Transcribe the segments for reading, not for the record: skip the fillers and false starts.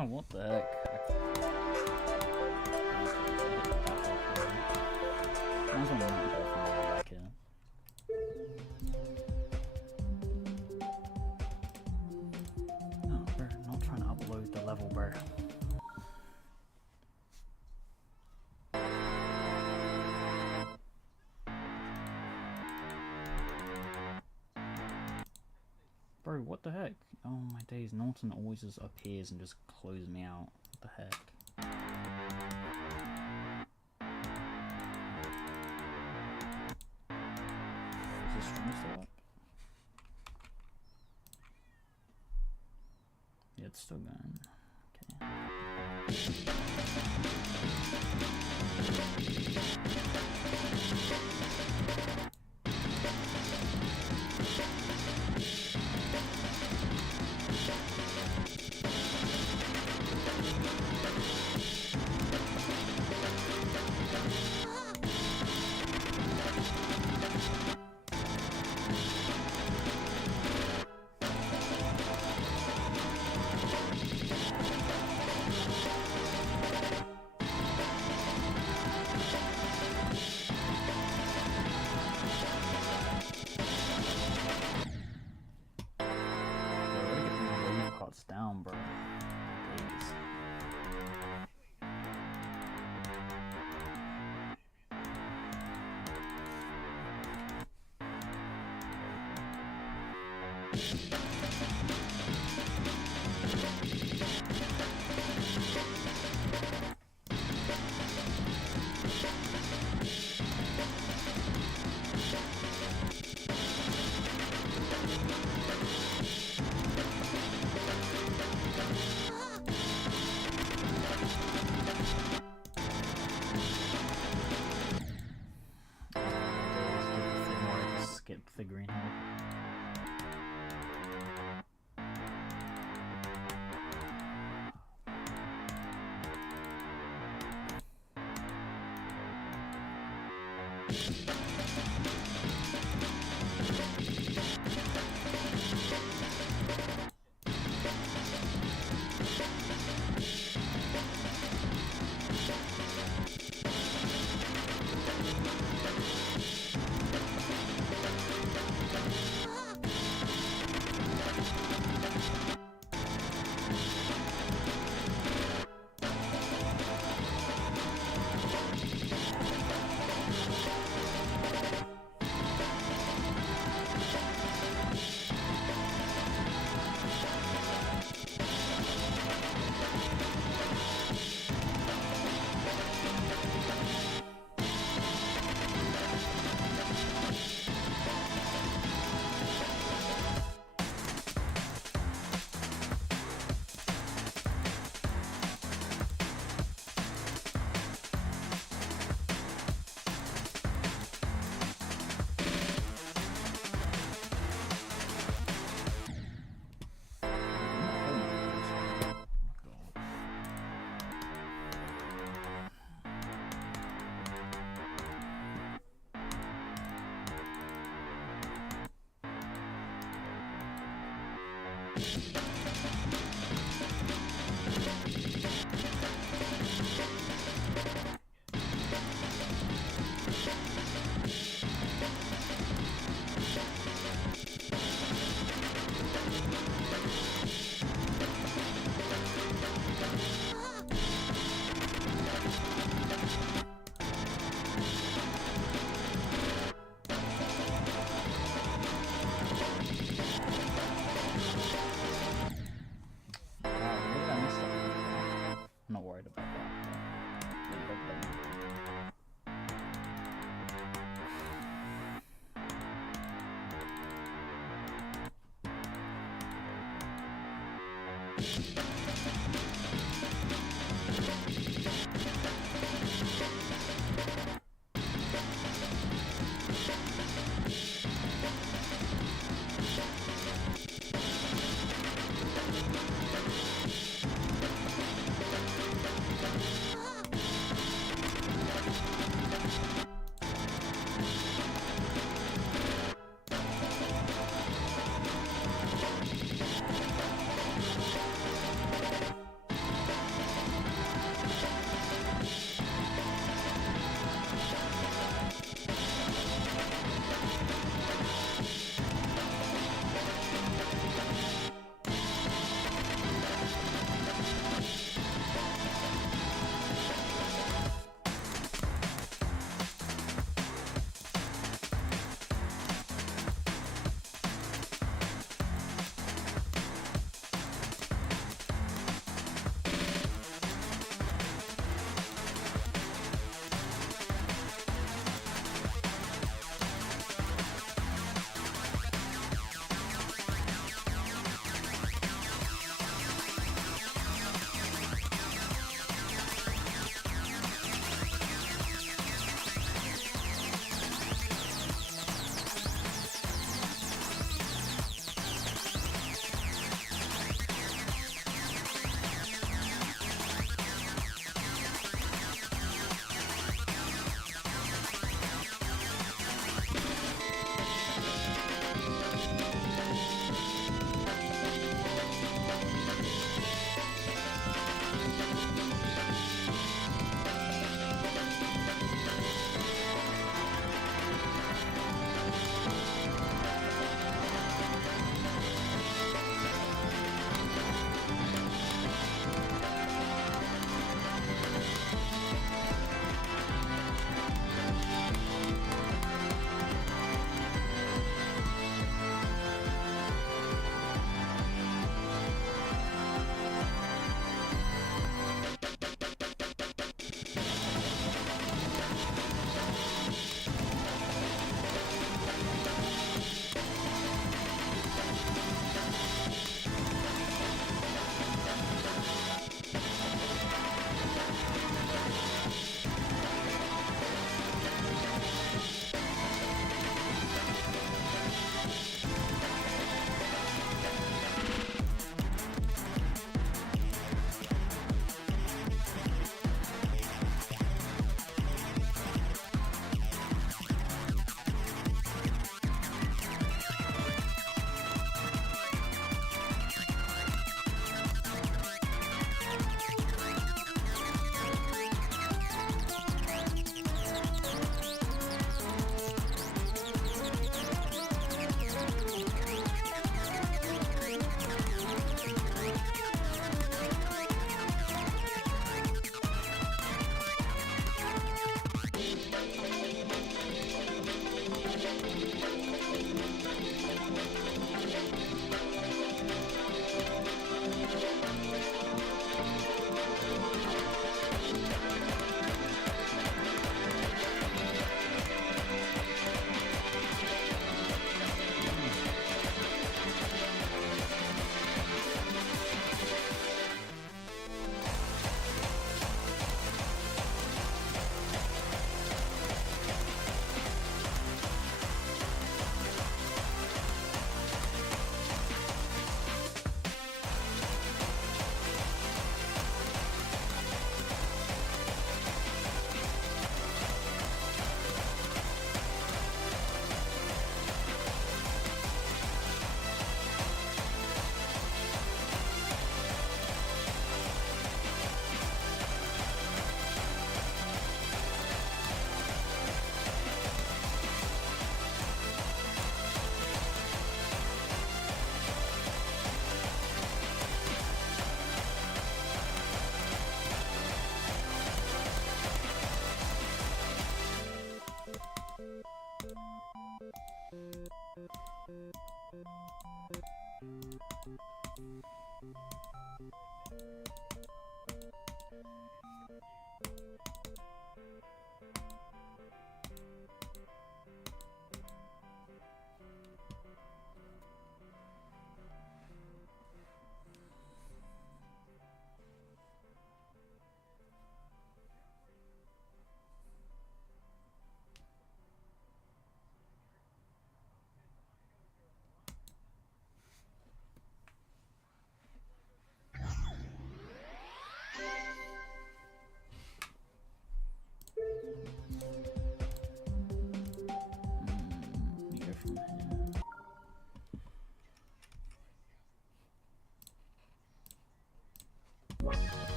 Oh, what the heck? Might as well not go from the way back here. No, bro, not trying to upload the level, bro. Bro, what the heck? Oh my days, Norton always just appears and just closes me out. What the heck? Is this stream still up? Yeah, it's still going. Okay. Down, bro. Days. Skip figuring out.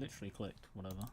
literally clicked whatever.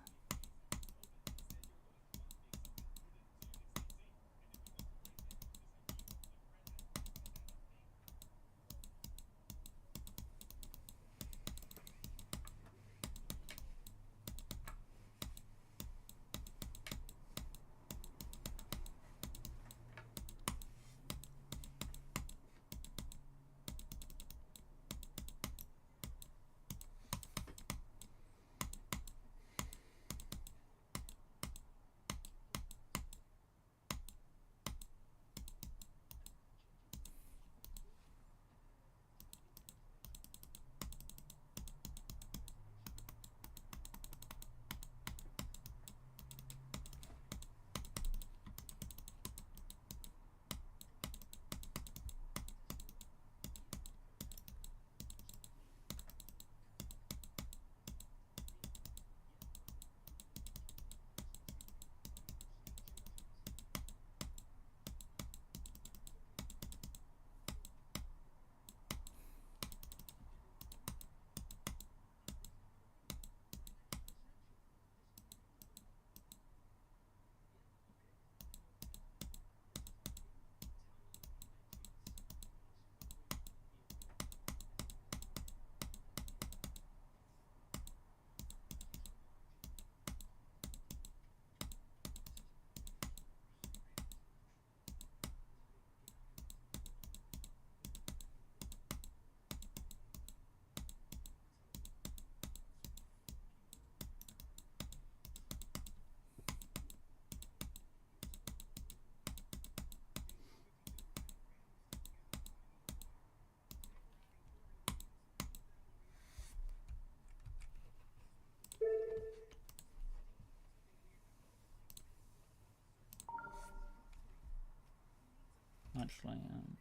Actually,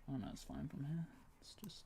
oh no, it's fine from here. It's just...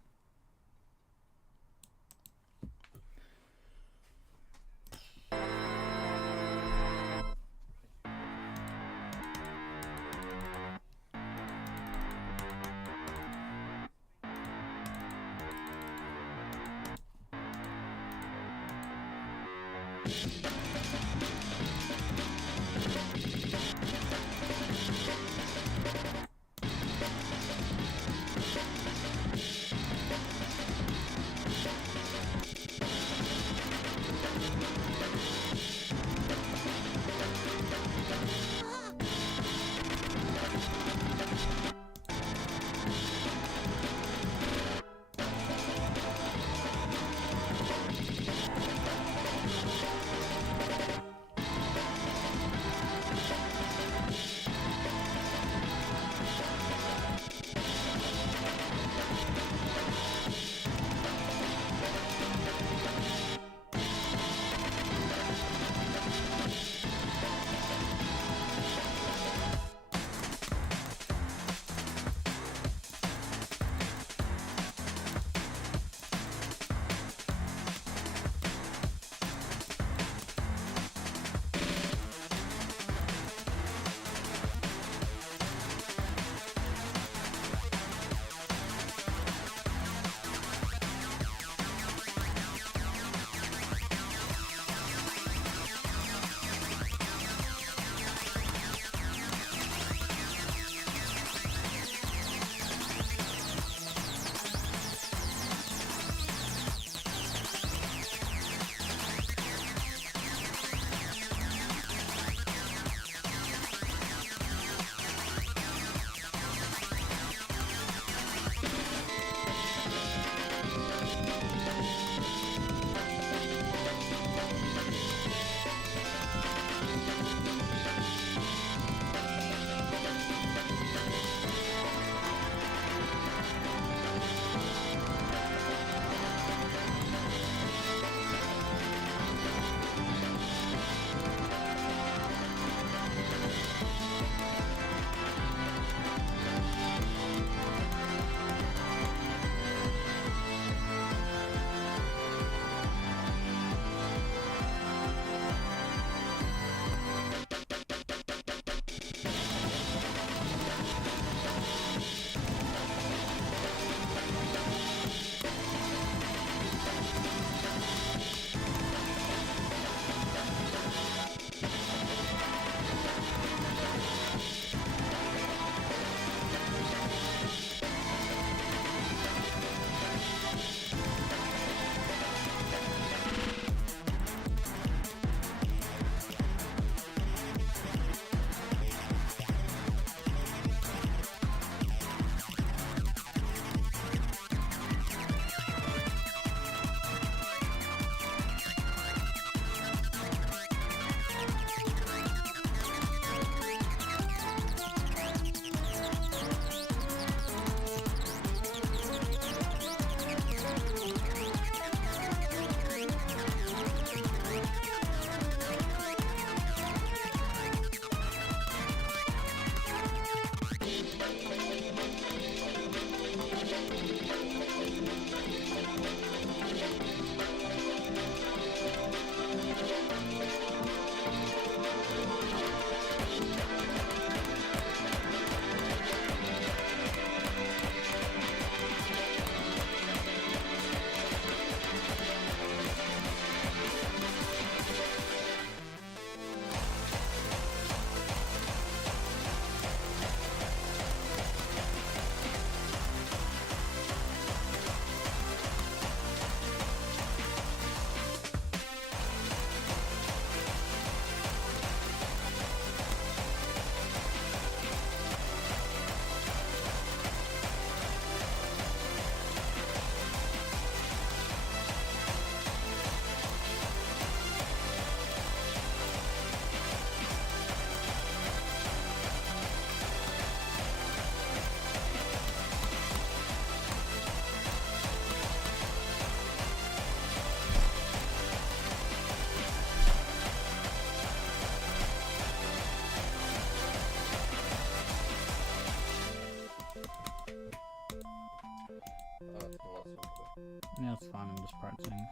Yeah, it's fine. I'm just practicing.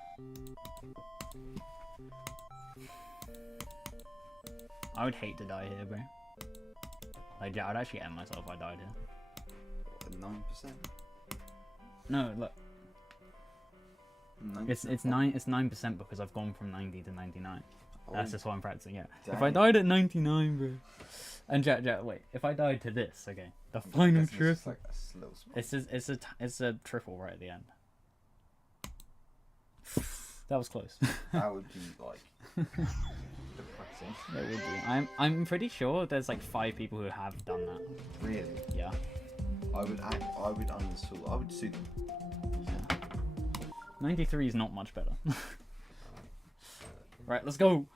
I would hate to die here, bro. Like, yeah, I'd actually end myself if I died here. 9%. No, look. 9%. It's 9% because I've gone from 90 to 99. Oh, That's just why I'm practicing. Yeah. dang. If I died at 99, bro. And Jack, wait. If I died to this, okay, the final It's just triple. like a slow spot. It's a triple right at the end. That was close. That would be like depressing. It would be. I'm pretty sure there's like 5 people who have done that. Really? Yeah. I would uninstall. I would sue them. Yeah. 93 is not much better. Right, let's go.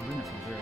I'm doing it from 0.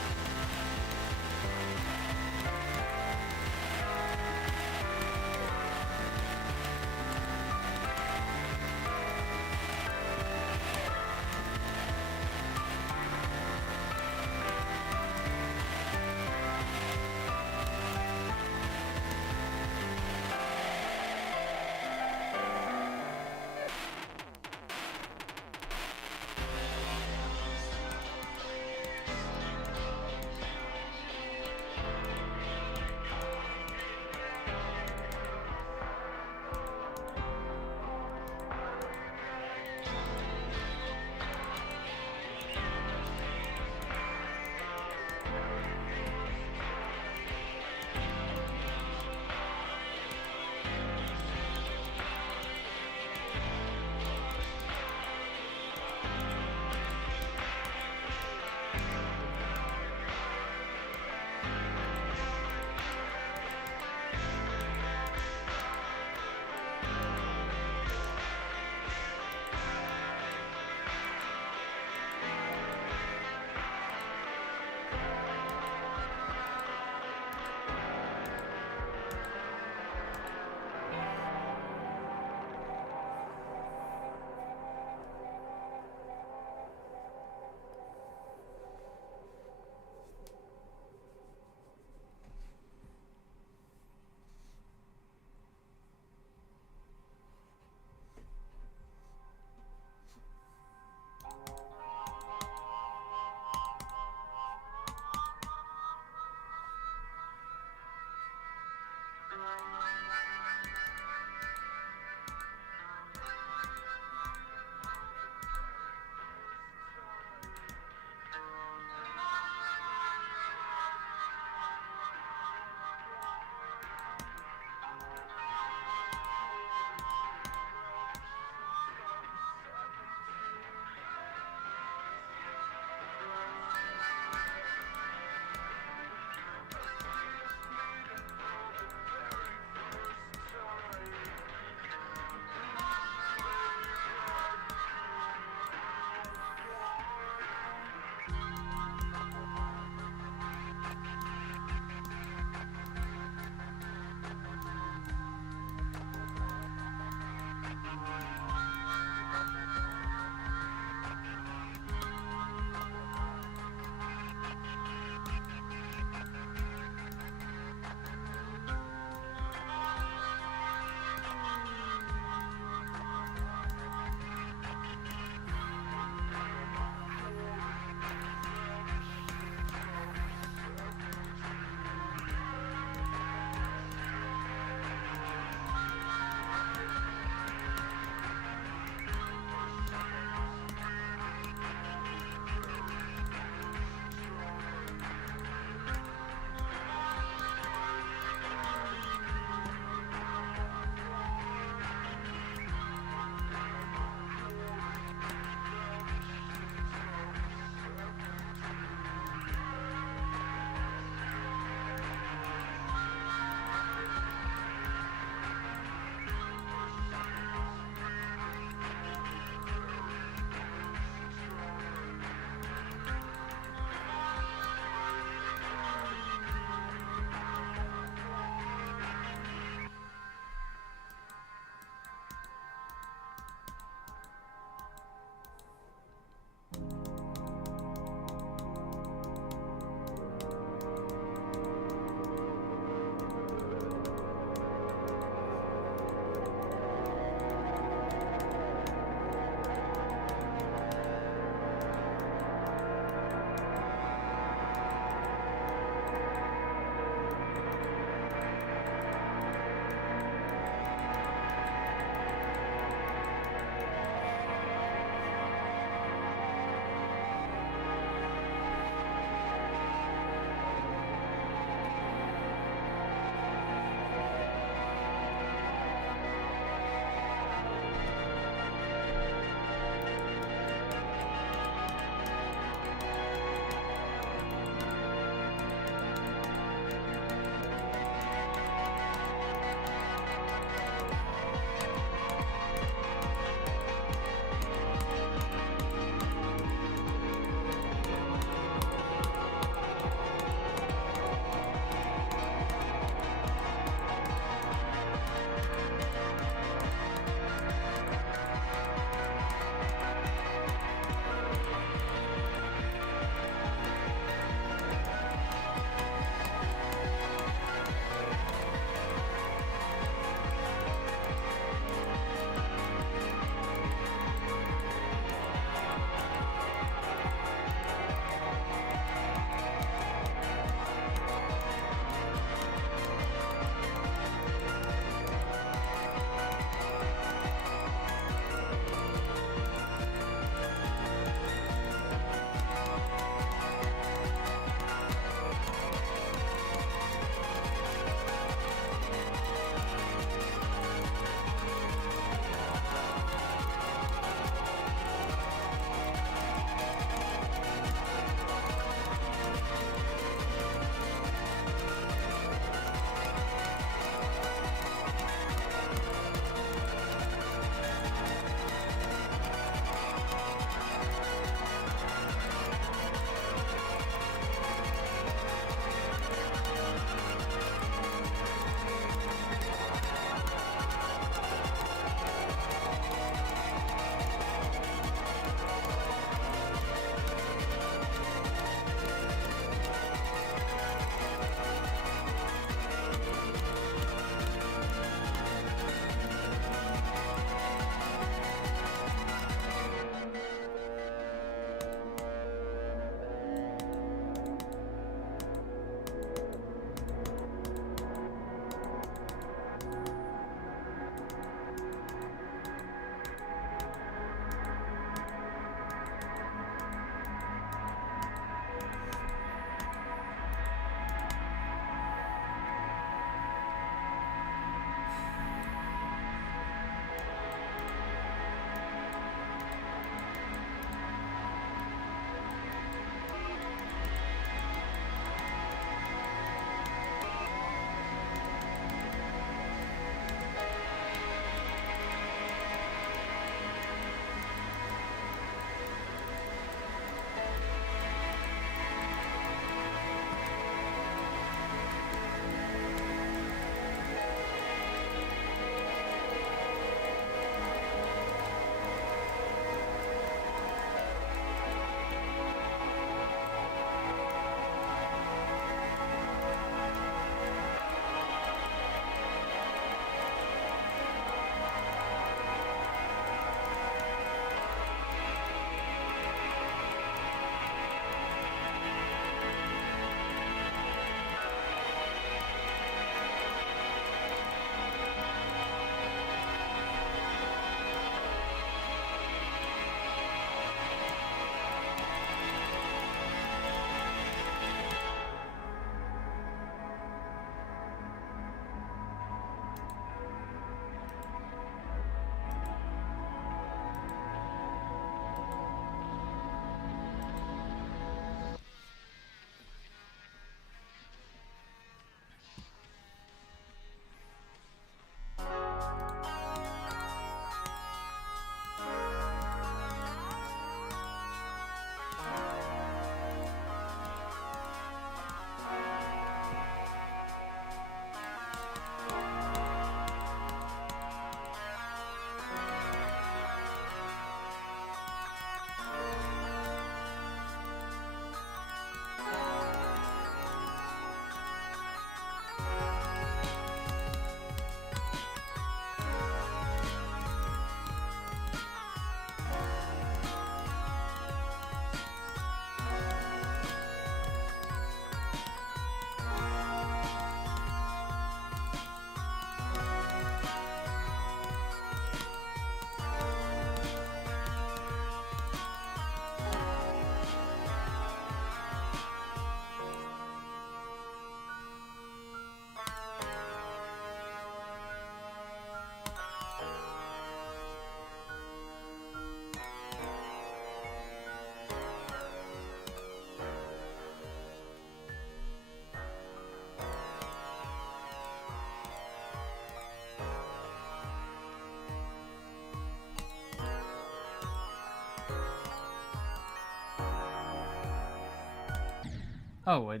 Oh, I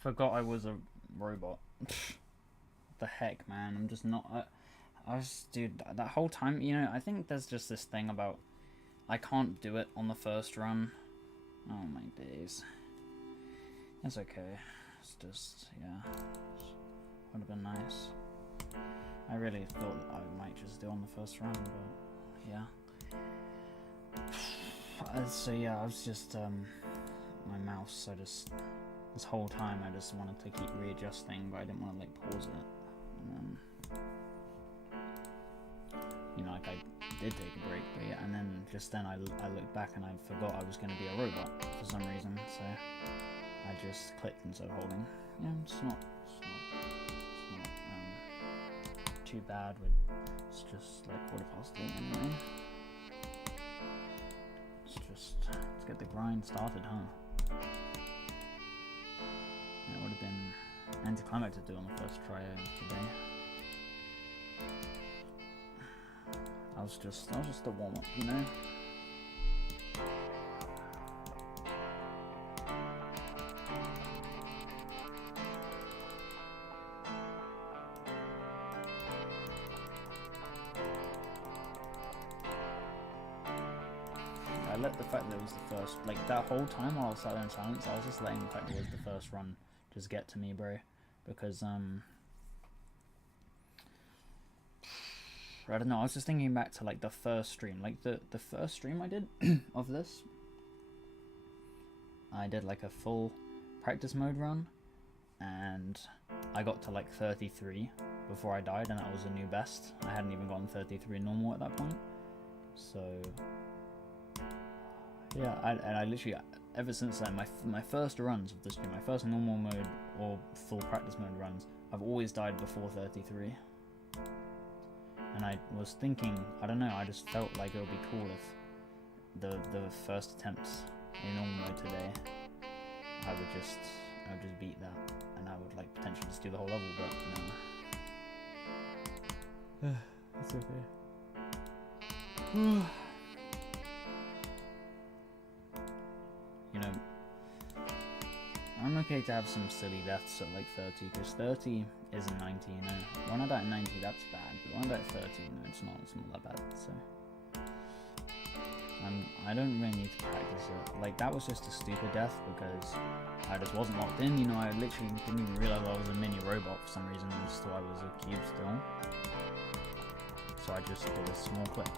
forgot I was a robot. The heck, man. I'm just not. I was, dude, that whole time, you know, I think there's just this thing about I can't do it on the first run. Oh my days. It's okay. It's just, yeah. Would have been nice. I really thought I might just do it on the first run, but yeah. So yeah, I was just, my mouse, I just, this whole time I just wanted to keep readjusting, but I didn't want to like pause it. And then, you know, like I did take a break, but yeah, and then just then I looked back and I forgot I was going to be a robot for some reason, so I just clicked instead of holding. Yeah, it's not too bad. It's just like 8:15 anyway. Let's get the grind started, huh? Yeah, it would have been anticlimactic to do on the first try today. I was just a warm up, you know. I let the fact that it was the first, like that whole time while I was sat there in silence, I was just letting the fact that it was the first run just get to me, bro. Because I don't know, I was just thinking back to like the first stream, like the first stream I did of this. I did like a full practice mode run, and I got to like 33 before I died, and that was a new best. I hadn't even gotten 33 normal at that point. So yeah, I literally, ever since then, my first runs of the stream, my first normal mode or full practice mode runs, I've always died before 33. And I was thinking, I don't know, I just felt like it would be cool if the first attempts in normal mode today, I would just beat that, and I would like potentially just do the whole level, but no. It's okay. You know, I'm okay to have some silly deaths at like 30, because 30 isn't 90, you know. When I die at 90, that's bad, but when I die at 30, you know, it's not that bad, so. I don't really need to practice it. Like, that was just a stupid death, because I just wasn't locked in, you know. I literally didn't even realize I was a mini robot for some reason. I just thought I was a cube still. So I just did a small click.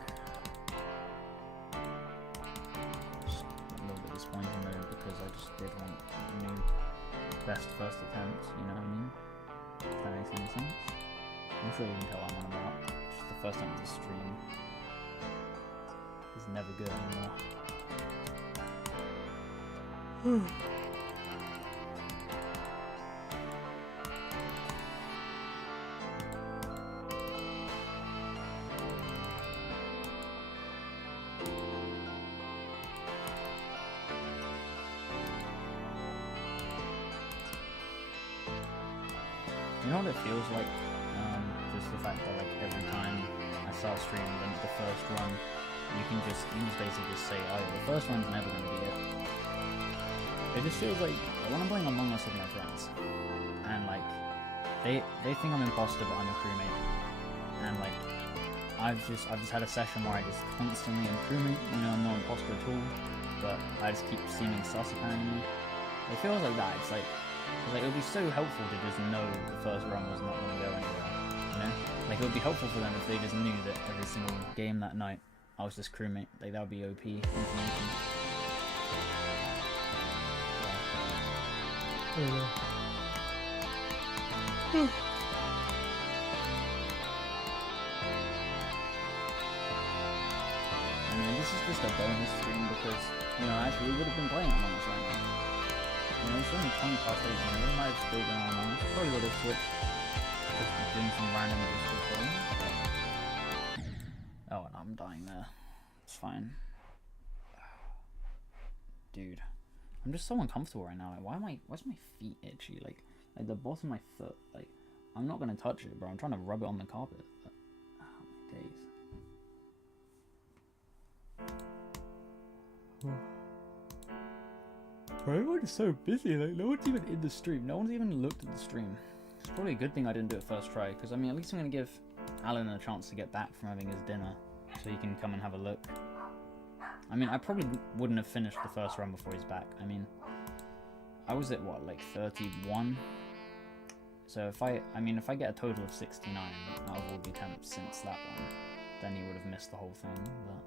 Just a little bit disappointing though, because I just did want a new best first attempt, you know what I mean? If that makes any sense. I'm sure you can tell what I'm on about. Just the first time to stream is never good anymore. You know what it feels like? Just the fact that like every time I start streaming the first run, you can just basically just say, oh, the first run's never gonna be it. It just feels like when I'm playing Among Us with my friends, and like they think I'm imposter, but I'm a crewmate, and like I've just had a session where I just constantly am crewmate, you know, I'm not imposter at all, but I just keep seeming sus apparently. It feels like that. It's like it would be so helpful to just know the first run was not going to go anywhere, you know? Like, it would be helpful for them if they just knew that every single game that night I was just crewmate. Like, that would be OP information. I mean, this is just a bonus stream because, you know, actually we would have been playing Among Us right now. You know, it's only 20 past 8, you know, we might have still been on Among Us. Probably would have switched, just doing some random Discord playing. Oh, and I'm dying there. It's fine. Dude, I'm just so uncomfortable right now. Like, why's my feet itchy? Like the bottom of my foot, like, I'm not gonna touch it, bro. I'm trying to rub it on the carpet. But, oh, my days. Everyone's so busy, like no one's even in the stream. No one's even looked at the stream. It's probably a good thing I didn't do it first try, because I mean at least I'm going to give Alan a chance to get back from having his dinner, so he can come and have a look. I mean I probably wouldn't have finished the first run before he's back. I mean I was at what, like 31? So if I get a total of 69 out of all the attempts since that one, then he would have missed the whole thing, but...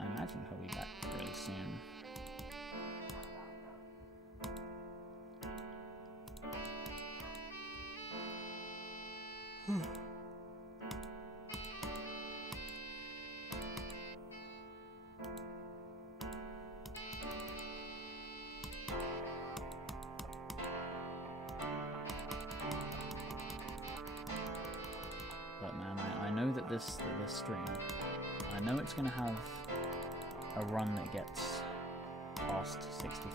I imagine he'll be back really soon. But man, I know that this stream, I know it's gonna have a run that gets past 63,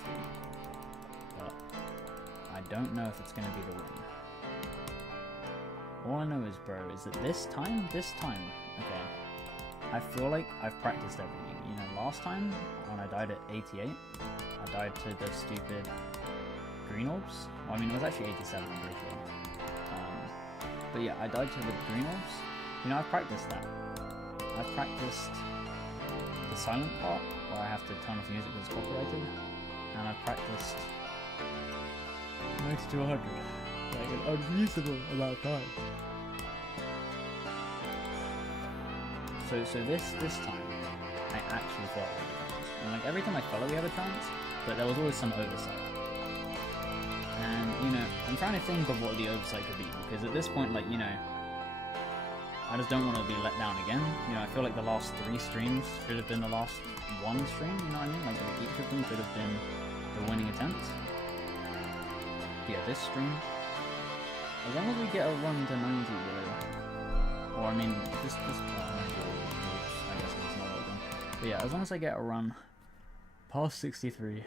but I don't know if it's gonna be the win. All I know is, bro, is that this time, okay, I feel like I've practiced everything. You know, last time when I died at 88, I died to the stupid green orbs. Well, I mean, it was actually 87, I'm pretty sure. But yeah, I died to the green orbs. You know, I've practiced that. I've practiced the silent part, where I have to turn off music that's copyrighted, and I've practiced 90 to 100, like an unreasonable amount of time. So this time, I actually felt like a chance. And like every time I felt like we have a chance, but there was always some oversight. And you know, I'm trying to think of what the oversight could be, because at this point, like, you know, I just don't want to be let down again. You know, I feel like the last 3 streams should have been the last 1 stream, you know what I mean? Like each of them could have been the winning attempt. Yeah, this stream, as long as we get a run to 90, or I mean, this I guess it's not open. But yeah, as long as I get a run past 63,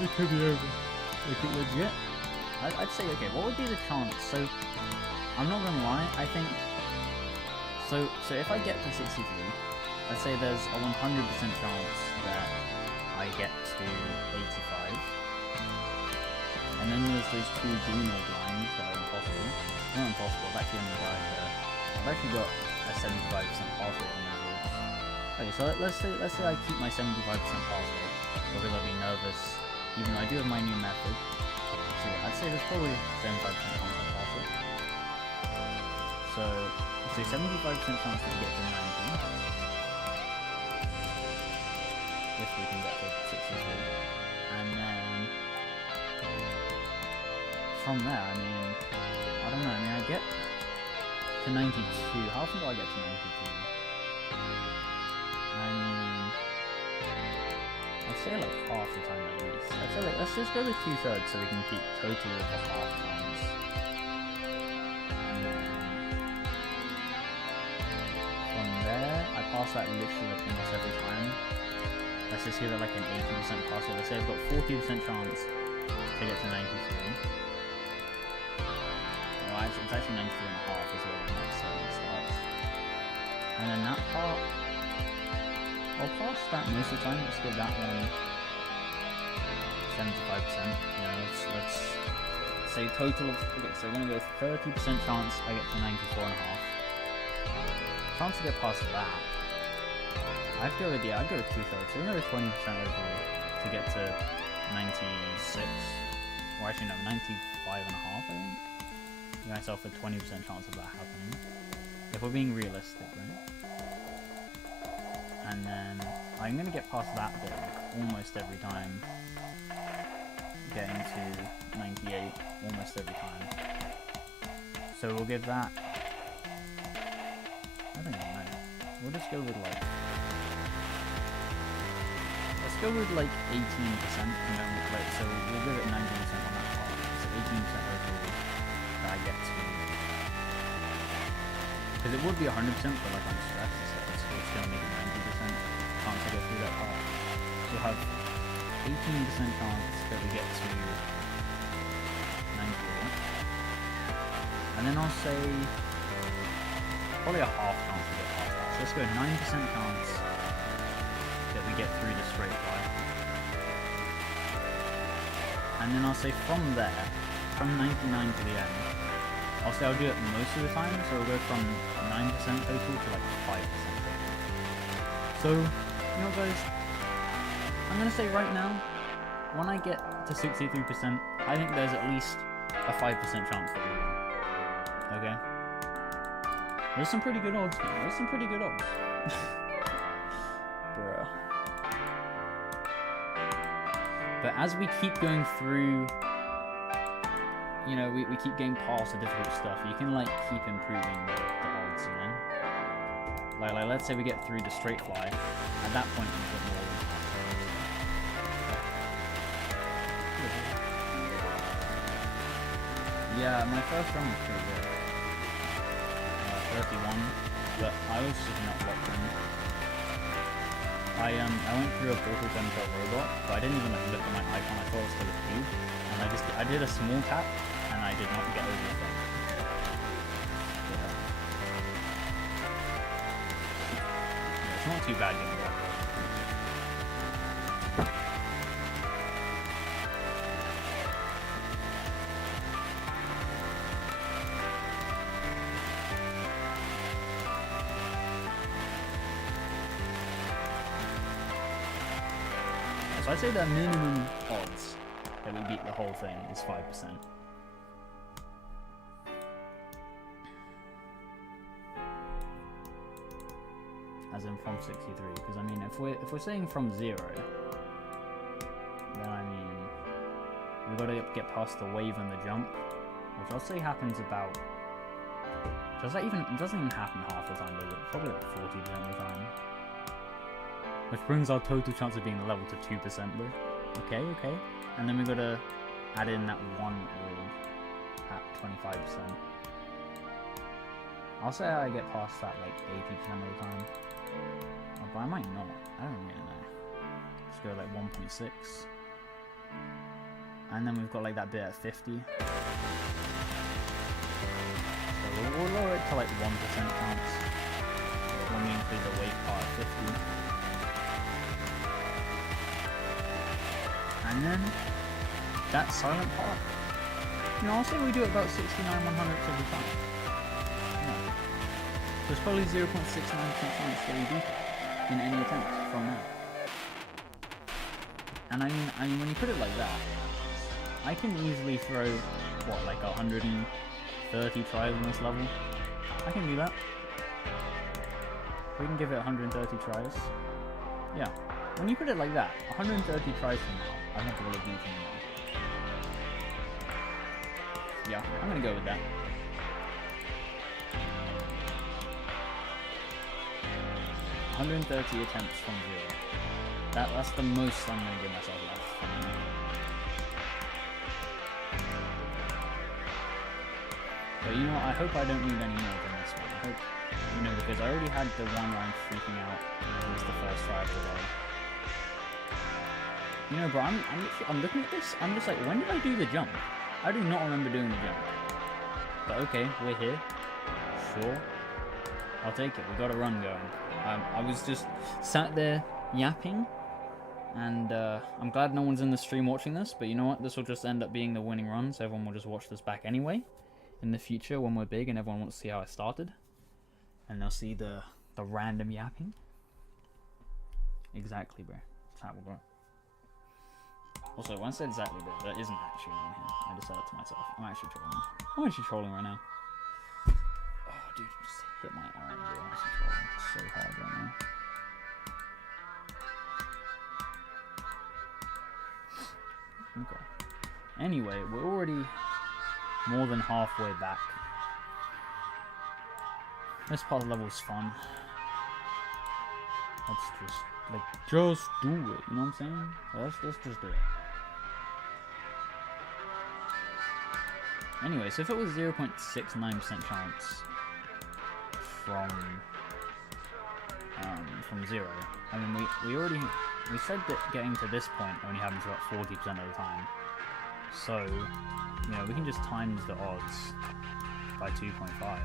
it could be over. It could legit. I'd say, okay, what would be the chance? So, I'm not gonna lie, I think, so if I get to 63, I'd say there's a 100% chance that I get to 85. And then there's those 2 green orb lines that are impossible. Not impossible, I've actually only died there. I've actually got a 75% pass rate on those orbs. Okay, so let's say I keep my 75% pass rate, because I'll be nervous, even though I do have my new method. So yeah, I'd say there's probably 75% chance I pass it. So, say 75% chance to get to 90. If we can get to 63. And then from there, I mean, I don't know, I mean, I get to 92. How often do I get to 92? I mean, I'd say like half the time at least. I'd say like, let's just go with 2/3 so we can keep total of the half times. And then from there, I pass that literally like almost every time. Let's just give it like an 80% pass rate. Let's say I've got 40% chance to get to 93. Well, actually, it's actually 93.5 as well when that starts. And then that part, I'll pass that most of the time. Let's give that one 75%. You know, let's say total of, okay, so we're gonna go 30% chance I get to 94.5. Chance to get past that, I'd go with 2/3. So we're gonna go 20% overall to get to 96. Or actually no, 95.5 I think. Give myself a 20% chance of that happening. If we're being realistic, right? And then I'm gonna get past that bit almost every time. Getting to 98 almost every time. So we'll give that, I don't know. We'll just go with like, let's go with like 18%, and then like, so we'll give it 19% on that part. So 18% overall that I get to, because it would be 100%, but like I'm stressed, so it's gonna make it 90% chance to go through that part. So we'll have 18% chance that we get to 98. And then I'll say probably a half chance to get past So let's go 9% chance that we get through the straight fly. And then I'll say from there, from 99 to the end, I'll say I'll do it most of the time, so we'll go from 9% total to like 5% total. So, you know guys, I'm going to say right now, when I get to 63%, I think there's at least a 5% chance that we win. Okay? There's some pretty good odds, man. There's some pretty good odds. Bruh. But as we keep going through, you know, we keep getting past the difficult stuff, you can, like, keep improving the odds, you know? Like, let's say we get through the straight fly, at that point you put more. Yeah, my first run was pretty good. 31, but I was just not locked in. I went through a portal gun for a robot, but I didn't even like look at my icon. I thought it was still a cube, and I did a small tap, and I did not get over the thing. Yeah, it's not too bad getting back. So I'd say the minimum odds that we beat the whole thing is 5%. As in from 63, because I mean if we're saying from 0, then I mean we've got to get past the wave and the jump, which I'll say happens about. It doesn't even happen half the time, does it? Probably like 40% of the time. Which brings our total chance of being the level to 2%, bro. Okay. And then we gotta add in that one orb at 25%. I'll say I get past that like 80% of the time. Oh, but I might not. I don't really know. Let's go like 1.6. And then we've got like that bit at 50. So we'll lower it to like 1% chance when we include the wave part at 50. And then that silent part, you know, I'll say we do it about 69 100ths of the time. Yeah. There's probably 0.69% chance that we beat it in any attempt from now. And I mean, when you put it like that, I can easily throw what, like 130 tries on this level. I can do that. We can give it 130 tries. Yeah. When you put it like that, 130 tries from now, I think we'll have beaten them. Yeah, I'm gonna go with that. $130 attempts from 0. That's the most I'm gonna give myself left. But you know what, I hope I don't need any more than this one. I hope, you know, because I already had the one where I'm freaking out. It was the first try of the day. You know, bro, I'm looking at this, I'm just like, when did I do the jump? I do not remember doing the jump. But okay, we're here. Sure. I'll take it, we got a run going. I was just sat there yapping, and I'm glad no one's in the stream watching this, but you know what, this will just end up being the winning run, so everyone will just watch this back anyway, in the future when we're big and everyone wants to see how I started. And they'll see the random yapping. Exactly, bro. That's how we'll go. Also, when I said exactly, bro, that isn't actually on here. I just said it to myself. I'm actually trolling. I'm actually trolling right now. Oh, dude, just hit my arm, bro. I'm actually trolling so hard right now. Okay. Anyway, we're already more than halfway back. This part of the level is fun. Let's just, like, just do it. You know what I'm saying? Let's just do it. Anyway, so if it was 0.69% chance from 0, I mean, we said that getting to this point only happens about 40% of the time. So, you know, we can just times the odds by 2.5,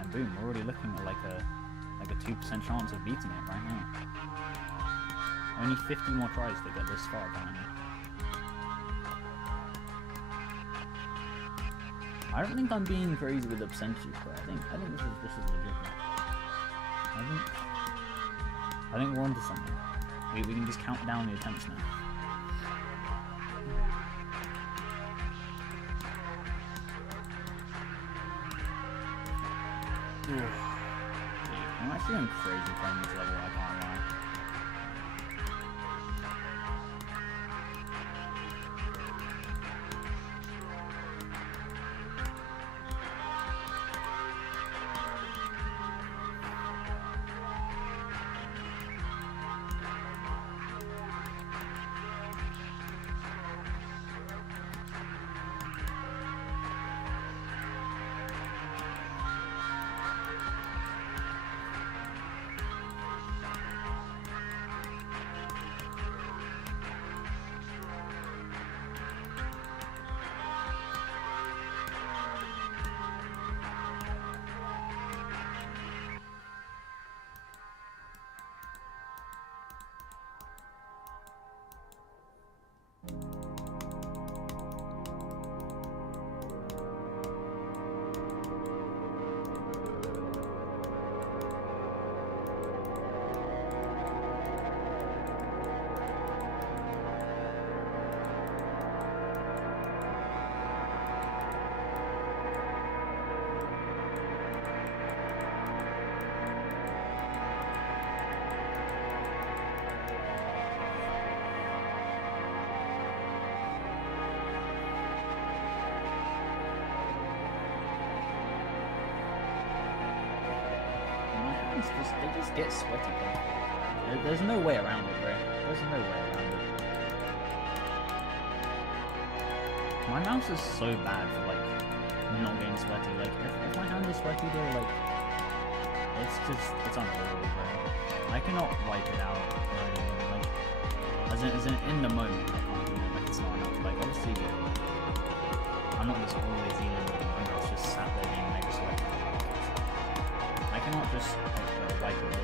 and boom, we're already looking at like a like a 2% chance of beating it right now. Only 50 more tries to get this far, apparently. I don't think I'm being crazy with the percentages, but I think this is legit. I think we're onto something. We can just count down the attempts now. I'm actually going crazy playing this level, I can't lie. They just get sweaty, bro. There's no way around it, bro. There's no way around it. My mouse is so bad for, like, not getting sweaty. Like, if my hand is sweaty, though, like, it's unbelievable, bro. I cannot wipe it out or anything, like, as in the moment, I can't do it, like, it's not enough. Like, obviously, I'm not just always eating when it's just sat there being mega sweaty. I cannot just wipe it off.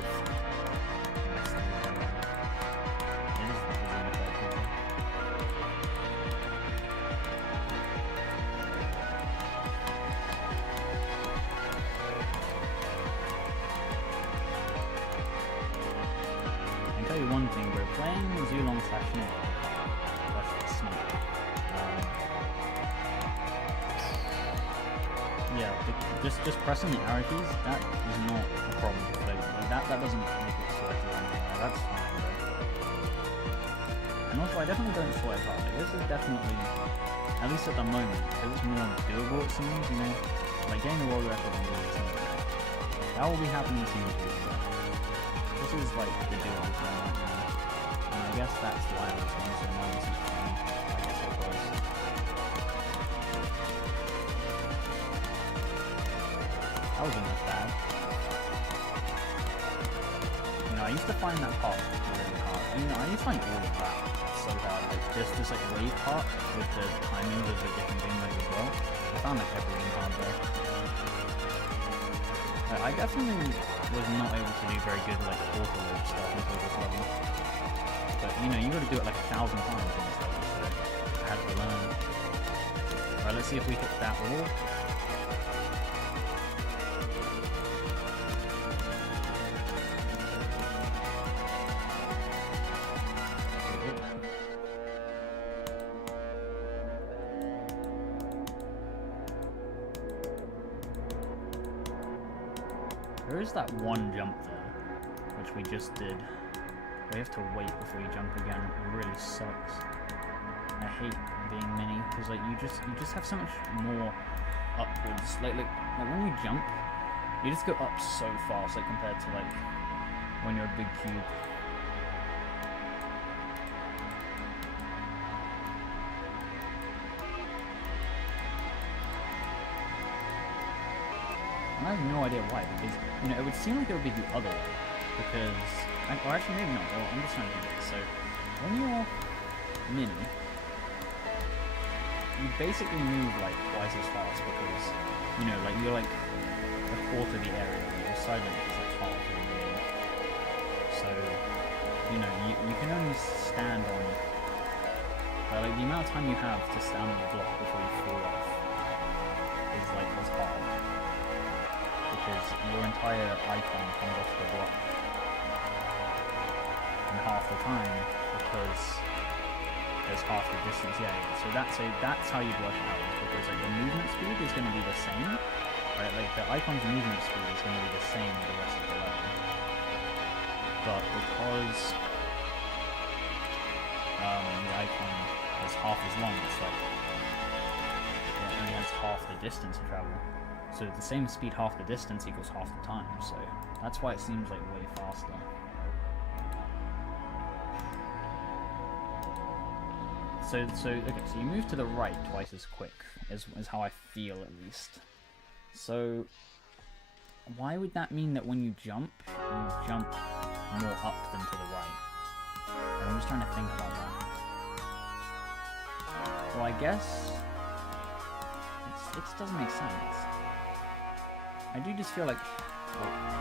I can tell you one thing, bro. Playing Zulong / Nick, that's smart. Yeah, just pressing the arrow keys, that is not a problem. Like that doesn't make it sweaty or anything. Like, that's fine, bro. And also, I definitely don't sweat hard. Like, this is definitely, at least at the moment, it was more doable it seems, you know? Like getting the world record and doing something. That will be happening soon too. This is like the doable thing right now. And I guess that's why I was going so nervous each time. I guess it was. That wasn't that bad. You know, I used to find that part really hard. I mean, I used to find all of that so hard. Like this like wave part with the timings of the different game modes as well. I found like everything hard there. I definitely was not able to do very good like portal loop stuff until this level. But you know, you got to do it like 1,000 times in this level, so I had to learn. Alright, let's see if we hit that wall. There is that one jump there, which we just did. We have to wait before you jump again. It really sucks. I hate being mini because like you just have so much more upwards. Like when you jump, you just go up so fast, like compared to like when you're a big cube. I have no idea why, because, you know, it would seem like it would be the other way, because, or actually maybe not, well, I'm just trying to do this. So, when you're mini, you basically move like twice as fast, because, you know, like you're like a quarter of the area, your side length is like half, and so you know you can only stand on. But like the amount of time you have to stand on the block before you fall off is like as hard, because your entire icon comes off the block, and half the time because there's half the distance. Yeah. So that's how you work it out, because like the movement speed is going to be the same, right? Like the icon's movement speed is going to be the same with the rest of the level, but because the icon is half as long, it's like it only has half the distance to travel. So the same speed half the distance equals half the time. So that's why it seems like way faster. So okay, so you move to the right twice as quick, is how I feel at least. So why would that mean that when you jump more up than to the right? And I'm just trying to think about that. Well, I guess it doesn't make sense. I do just feel like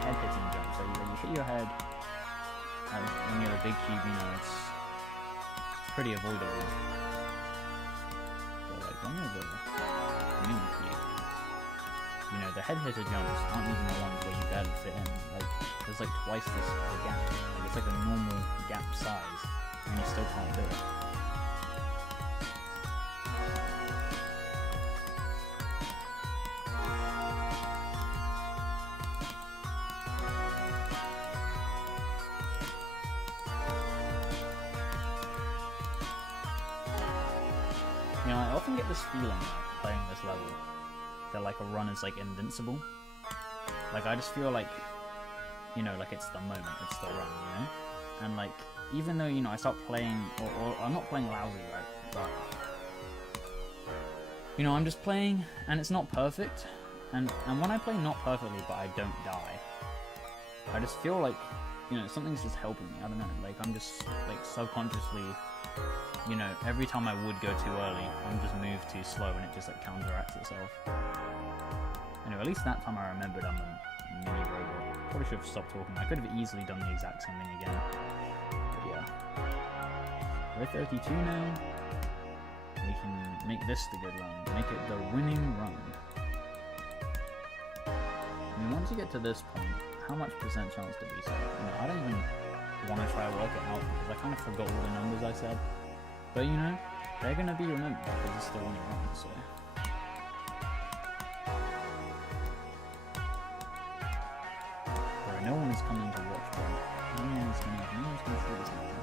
head hitting jump. So you hit your head, and when you're a big cube, you know, it's pretty avoidable. But like when you're the mini cube, you know, the head hitter jumps aren't even the ones where you barely fit in. Like there's like twice the gap. Like it's like a normal gap size, and you still can't do it. You know, I often get this feeling like, playing this level that like a run is like invincible. Like I just feel like, you know, like it's the moment, it's the run, you know? And like, even though, you know, I start playing, or I'm not playing lousy, right? But, you know, I'm just playing and it's not perfect. And when I play not perfectly but I don't die, I just feel like, you know, something's just helping me. I don't know, like I'm just like subconsciously, you know, every time I would go too early, I'm just moved too slow and it just like counteracts itself. Anyway, at least that time I remembered I'm a mini robot. Probably should have stopped talking. I could have easily done the exact same thing again. But yeah. We're 32 now. We can make this the good run. Make it the winning run. I mean, once you get to this point, how much percent chance did we say? You know, I don't even want to try to work it out because I kind of forgot all the numbers I said. But you know, they're going to be remembered because it's the winning run, so. Bro, no one is coming to watch, bro. No one's going to see this happen.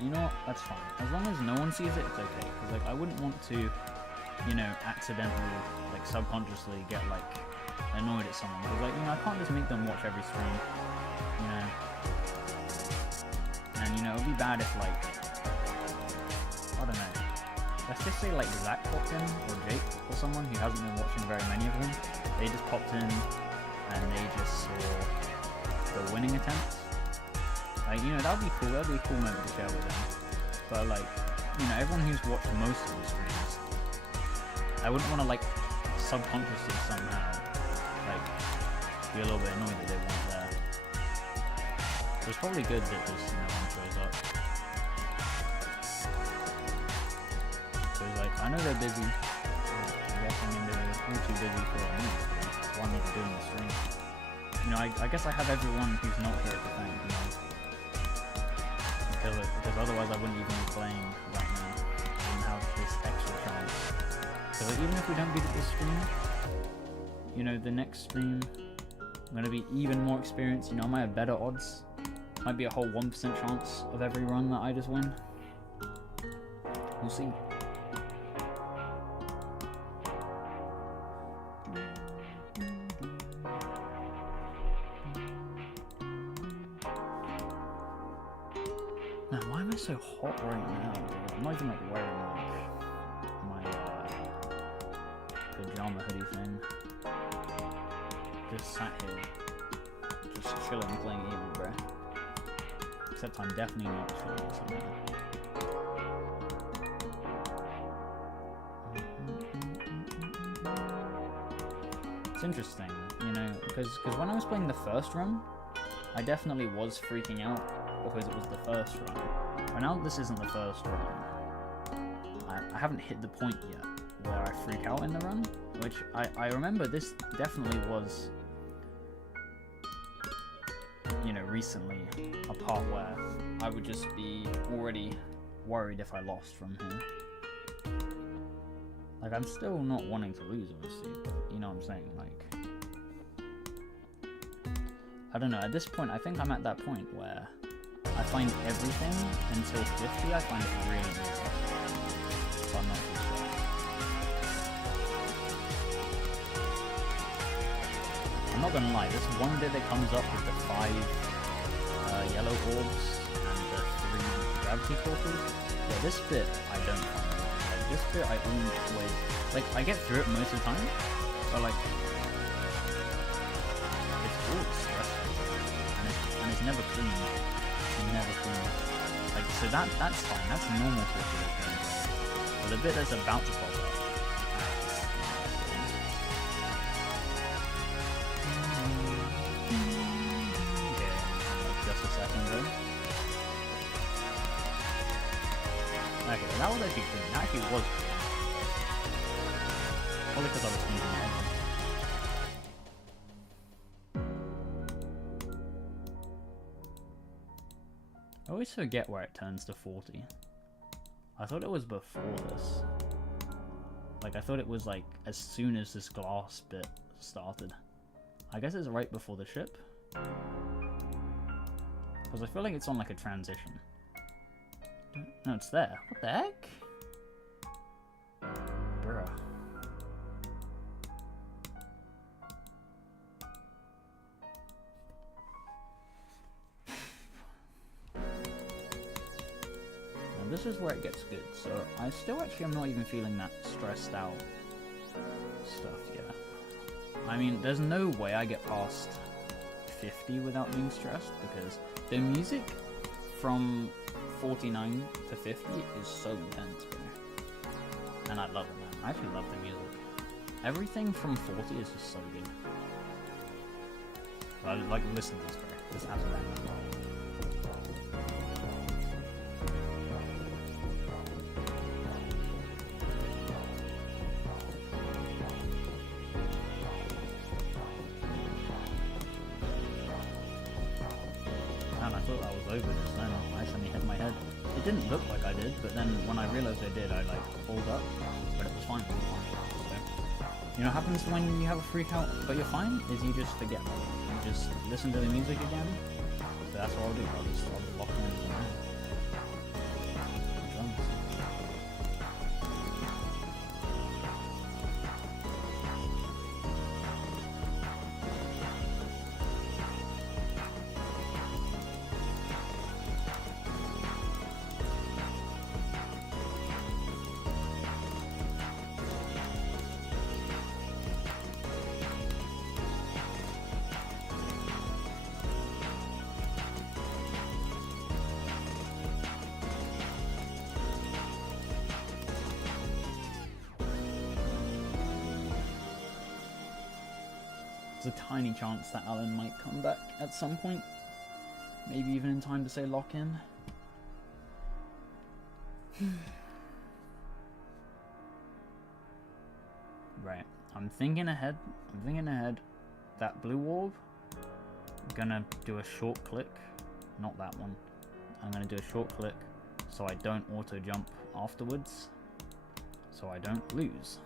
You know what? That's fine. As long as no one sees it, it's okay. Because like, I wouldn't want to, you know, accidentally, like subconsciously get like annoyed at someone. Because like, you know, I can't just make them watch every stream, you know. And you know, it would be bad if like, I don't know, let's just say like Zach popped in, or Jake, or someone who hasn't been watching very many of them. They just popped in, and they just saw the winning attempts. Like, you know, that would be cool, that would be a cool moment to share with them. But like, you know, everyone who's watched most of the streams, I wouldn't want to like, subconsciously somehow, like, be a little bit annoyed that they weren't there. So it's probably good that just no one shows up. Like, I know they're busy. I guess, I mean, they're all too busy for me. That's why I'm not doing the stream. You know, I guess I have everyone who's not here to thank, you know. Because otherwise I wouldn't even be playing right now. I wouldn't have this extra chance. So like, even if we don't beat this stream, you know, the next stream, I'm going to be even more experienced. You know, I might have better odds. Might be a whole 1% chance of every run that I just win. We'll see. Man, why am I so hot right now, dude? I'm not even like wearing like my pajama hoodie thing. Just sat here, just chilling, playing Eon, bro. Except I'm definitely not chilling somehow. It's interesting, you know, because when I was playing the first run, I definitely was freaking out because it was the first run. But now this isn't the first run, I haven't hit the point yet where I freak out in the run, which I remember this definitely was, you know, recently a part where I would just be already worried if I lost from here. Like, I'm still not wanting to lose, obviously, but you know what I'm saying, like, I don't know, at this point, I think I'm at that point where I find everything until 50, I find it really easy, so I'm not too sure. I'm not gonna lie, this one bit that comes up with the 5 yellow orbs and the 3 gravity portals, yeah, this bit I don't find. This bit I always, like, I get through it most of the time, but like, it's always stressful, and it's never clean, like, so that's fine, that's normal for this game, but the bit that's about to pop up, okay, just a second though. Okay, that was actually clean. That actually was clean. Probably because I was thinking ahead. I always forget where it turns to 40. I thought it was before this. Like, I thought it was like as soon as this glass bit started. I guess it's right before the ship. Because I feel like it's on like a transition. No, it's there. What the heck? Bruh. Now this is where it gets good, so I still actually am not even feeling that stressed out stuff yet. I mean, there's no way I get past 50 without being stressed, because the music from 49 to 50 is so intense, bro. And I love it, man. I actually love the music. Everything from 40 is just so good. I like, listen to this, bro. This is absolutely amazing. Man, I thought that was over just then. I suddenly hit my head. It didn't look like I did, but then when I realized I did, I like pulled up, but it was fine. So, you know what happens when you have a freak out but you're fine? Is you just forget. You just listen to the music again. So that's what I'll do. I'll just lock in the drums. There's a tiny chance that Alan might come back at some point. Maybe even in time to say lock in. Right, I'm thinking ahead. That blue orb, I'm gonna do a short click. Not that one. I'm gonna do a short click so I don't auto jump afterwards. So I don't lose.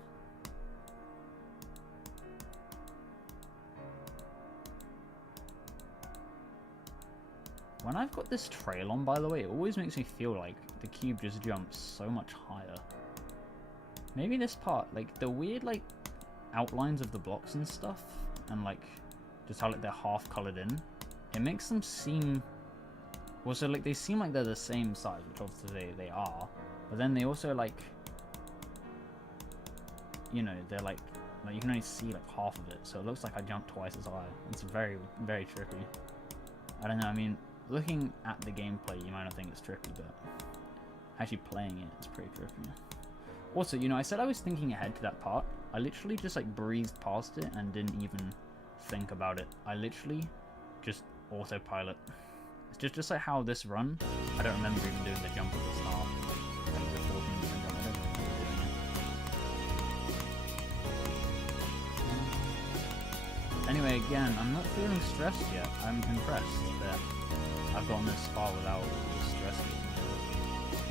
When I've got this trail on, by the way, it always makes me feel like the cube just jumps so much higher. Maybe this part, like the weird like outlines of the blocks and stuff, and like just how like they're half colored in, it makes them seem, well, so like they seem like they're the same size, which obviously they are, but then they also like, you know, they're like you can only see like half of it, so it looks like I jumped twice as high. It's very, very trippy. I don't know, I mean, looking at the gameplay, you might not think it's trippy, but actually playing it, it's pretty trippy. Also, you know, I said I was thinking ahead to that part. I literally just like breezed past it and didn't even think about it. I literally just autopilot. It's just like how this run, I don't remember even doing the jump at the start. Like the 14% jump, I don't remember doing it. Anyway, again, I'm not feeling stressed yet. I'm impressed that I've gotten this far without the stress getting to it.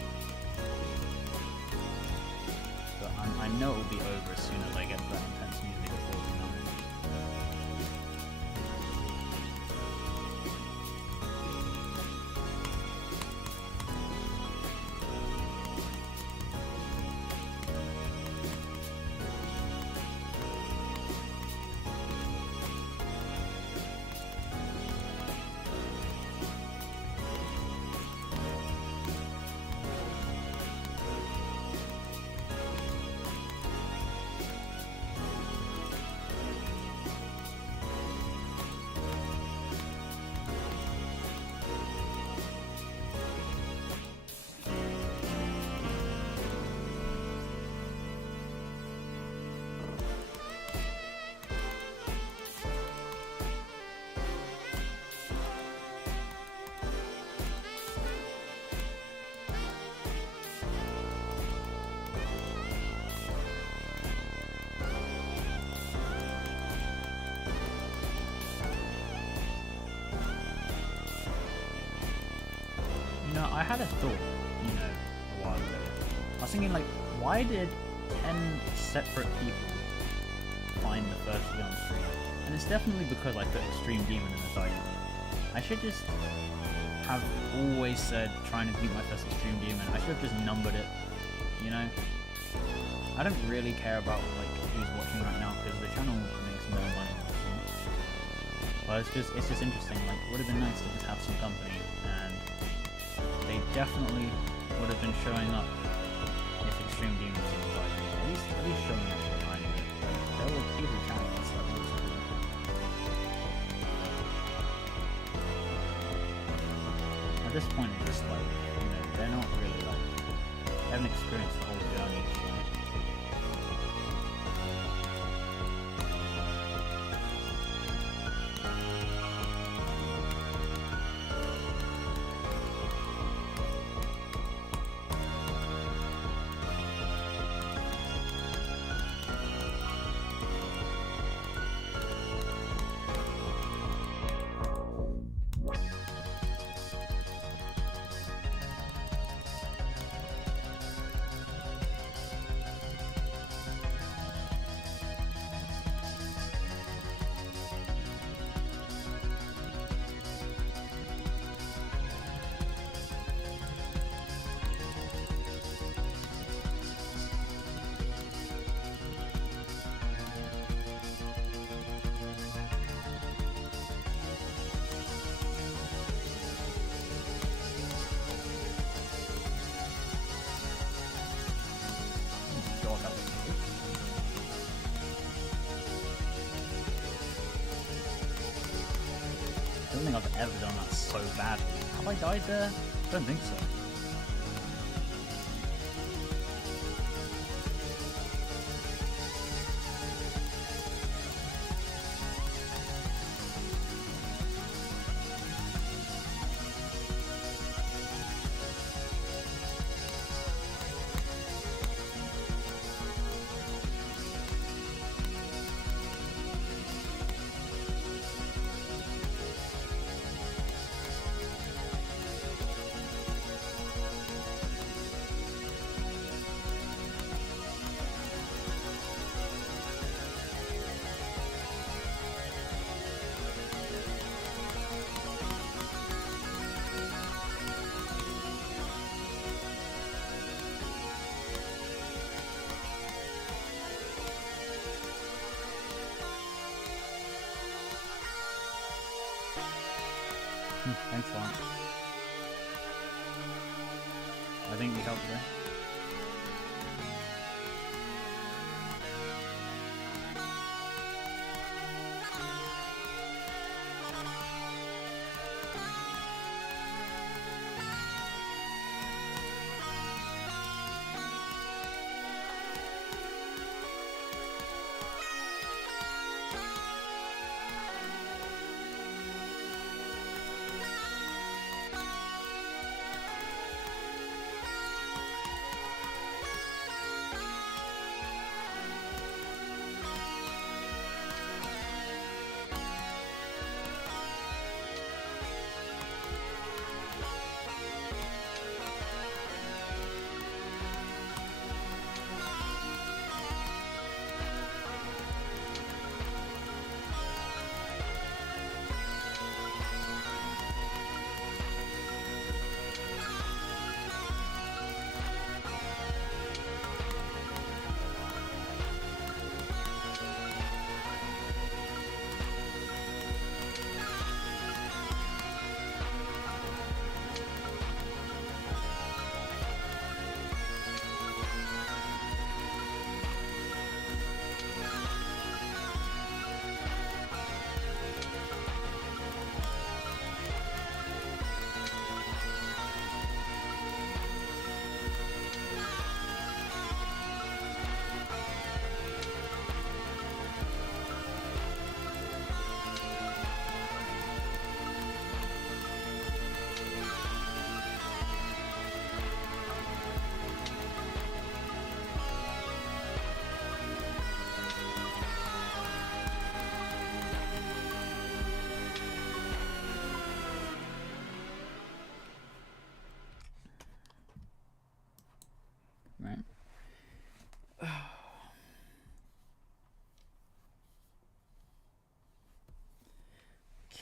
But I know it will be over as soon as I get to that intense music of 49. I had a thought, a while ago. I was thinking, like, why did 10 separate people find the first Eon stream? And it's definitely because I put Extreme Demon in the title. I should just have always said, trying to beat my first Extreme Demon. I should have just numbered it, I don't really care about, like, who's watching right now, because the channel makes more money. But it's just interesting, like, it would have been nice to just have some company, and they definitely would have been showing up if Extreme Demon was in the title. At least showing up behind it. Like, there were people counting and stuff. At this point, it's just like, they're not really like, they haven't experienced the whole journey. So. I don't think I've ever done that so badly. Have I died there? I don't think so. Thanks, Lon. I think we helped there.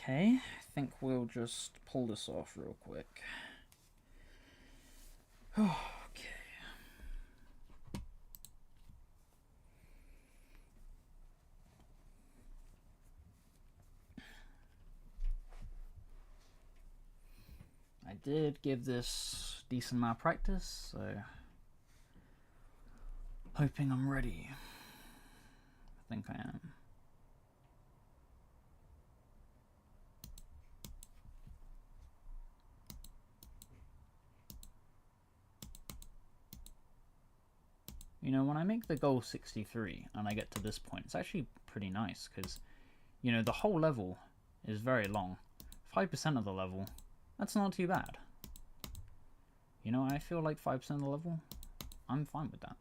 Okay, I think we'll just pull this off real quick. Okay. I did give this decent amount of practice, so hoping I'm ready. I think I am. You know, when I make the goal 63 and I get to this point, it's actually pretty nice because, you know, the whole level is very long. 5% of the level, that's not too bad. You know, I feel like 5% of the level, I'm fine with that.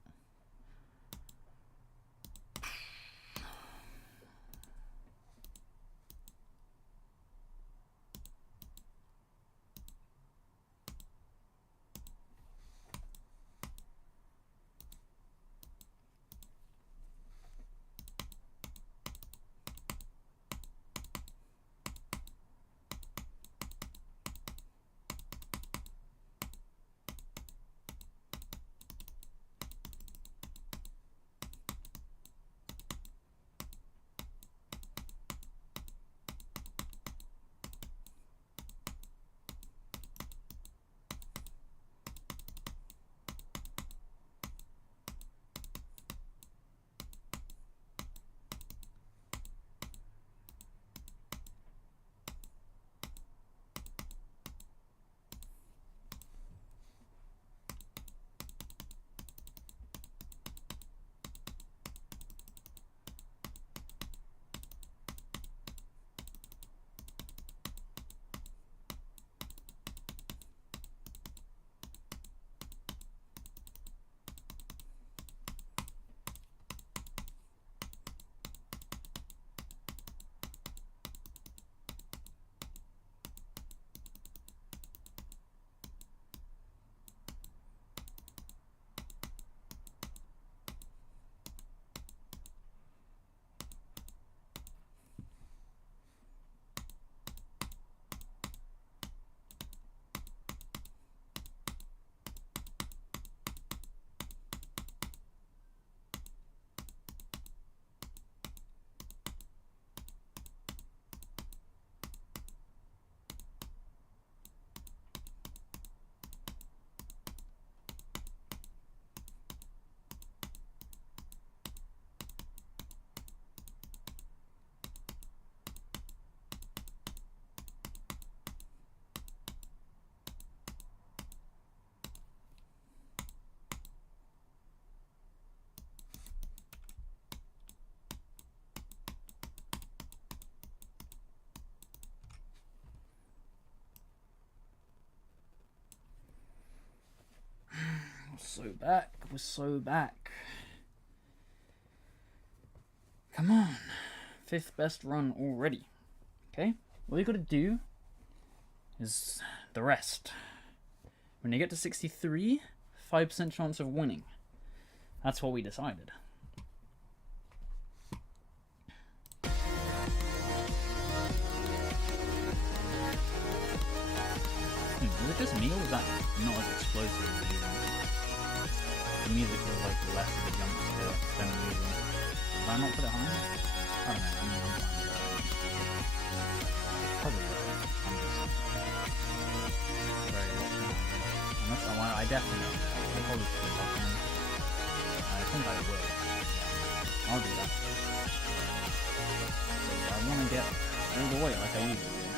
We're so back. Come on. 5th best run already. Okay? All you gotta do is the rest. When you get to 63, 5% chance of winning. That's what we decided. Was it just me or was that not as explosive as usual? The music was like less of a jump scare than usual. Did I not put it higher? I don't know, I mean, I'm fine with that. Probably right. I'm just very locked in. Unless I definitely, I'll probably put it up in. I think I will. Yeah, I'll do that. So yeah, I want to get all the way like I usually do.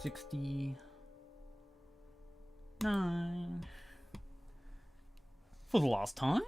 69 for the last time.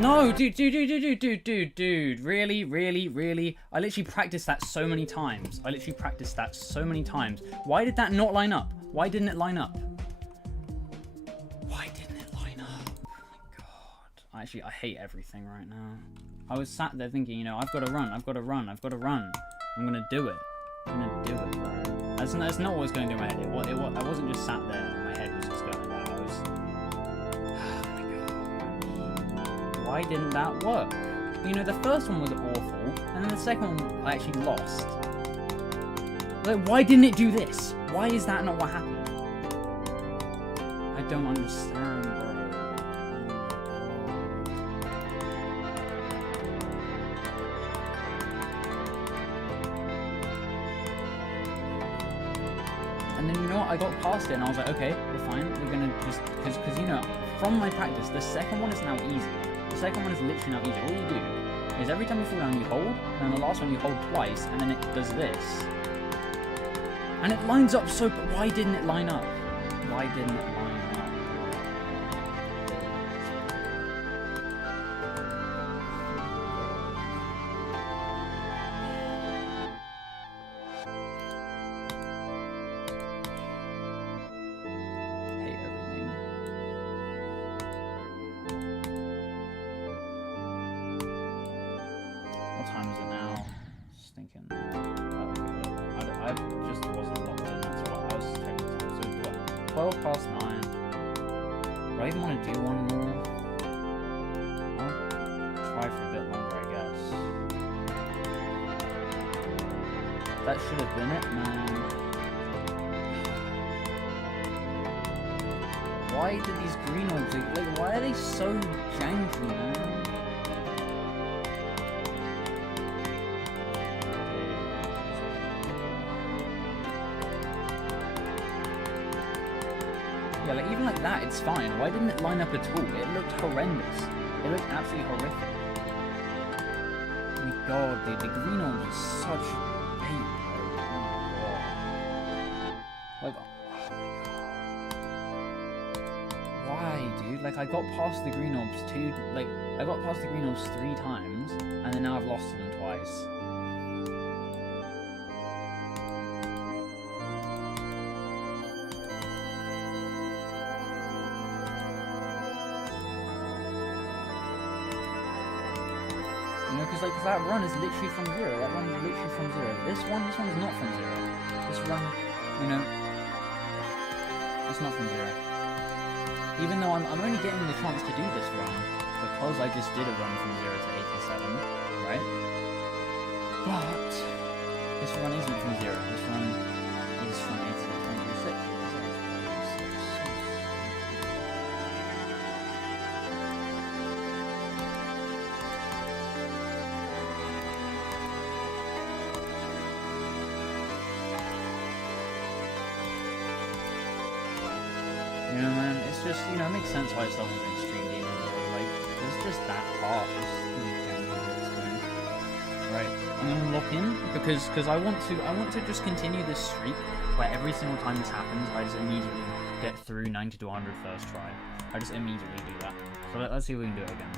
No, dude. Really? I literally practiced that so many times. Why did that not line up? Why didn't it line up? Oh my god. Actually, I hate everything right now. I was sat there thinking, you know, I've got to run. I'm gonna do it, bro. That's not what was going through my head. I wasn't just sat there and my head was just going like that. Why didn't that work? You know, the first one was awful, and then the second one I actually lost. Like, why didn't it do this? Why is that not what happened? I don't understand, bro. And then, you know what, I got past it and I was like, okay, we're fine, we're gonna just, because you know, from my practice, the second one is now easy. The second one is literally now easy. All you do is every time you fall down, you hold, and then the last one you hold twice, and then it does this. And it lines up so, but why didn't it line up? Why didn't it line up? What time is it now? Just thinking. I just wasn't locked in. That's what I was checking the time. So 12 past 9. Do I even want to do one more? I'll try for a bit longer, I guess. That should have been it, man. Why did these green orbs, like, why are they so janky, man? Yeah, like, even like that, it's fine. Why didn't it line up at all? It looked horrendous. It looked absolutely horrific. Oh my god, dude, the green orbs are such bait, bro. Oh my god. Like, oh my god. Why, dude? Like, I got past the green orbs I got past the green orbs 3 times, and then now I've lost to them twice. You know, because that run is literally from 0. That run is literally from 0. This one is not from 0. This run, you know, it's not from 0. Even though I'm only getting the chance to do this run because I just did a run from 0 to 87, right? But this run isn't from 0. This run is from 86 to 6. You know, man, it's just, you know, it makes sense why it's not an extreme demon, though. Like, it's just that part. Right, I'm gonna lock in because I want to just continue this streak where every single time this happens, I just immediately get through 90 to 100 first try. I just immediately do that. So let's see if we can do it again.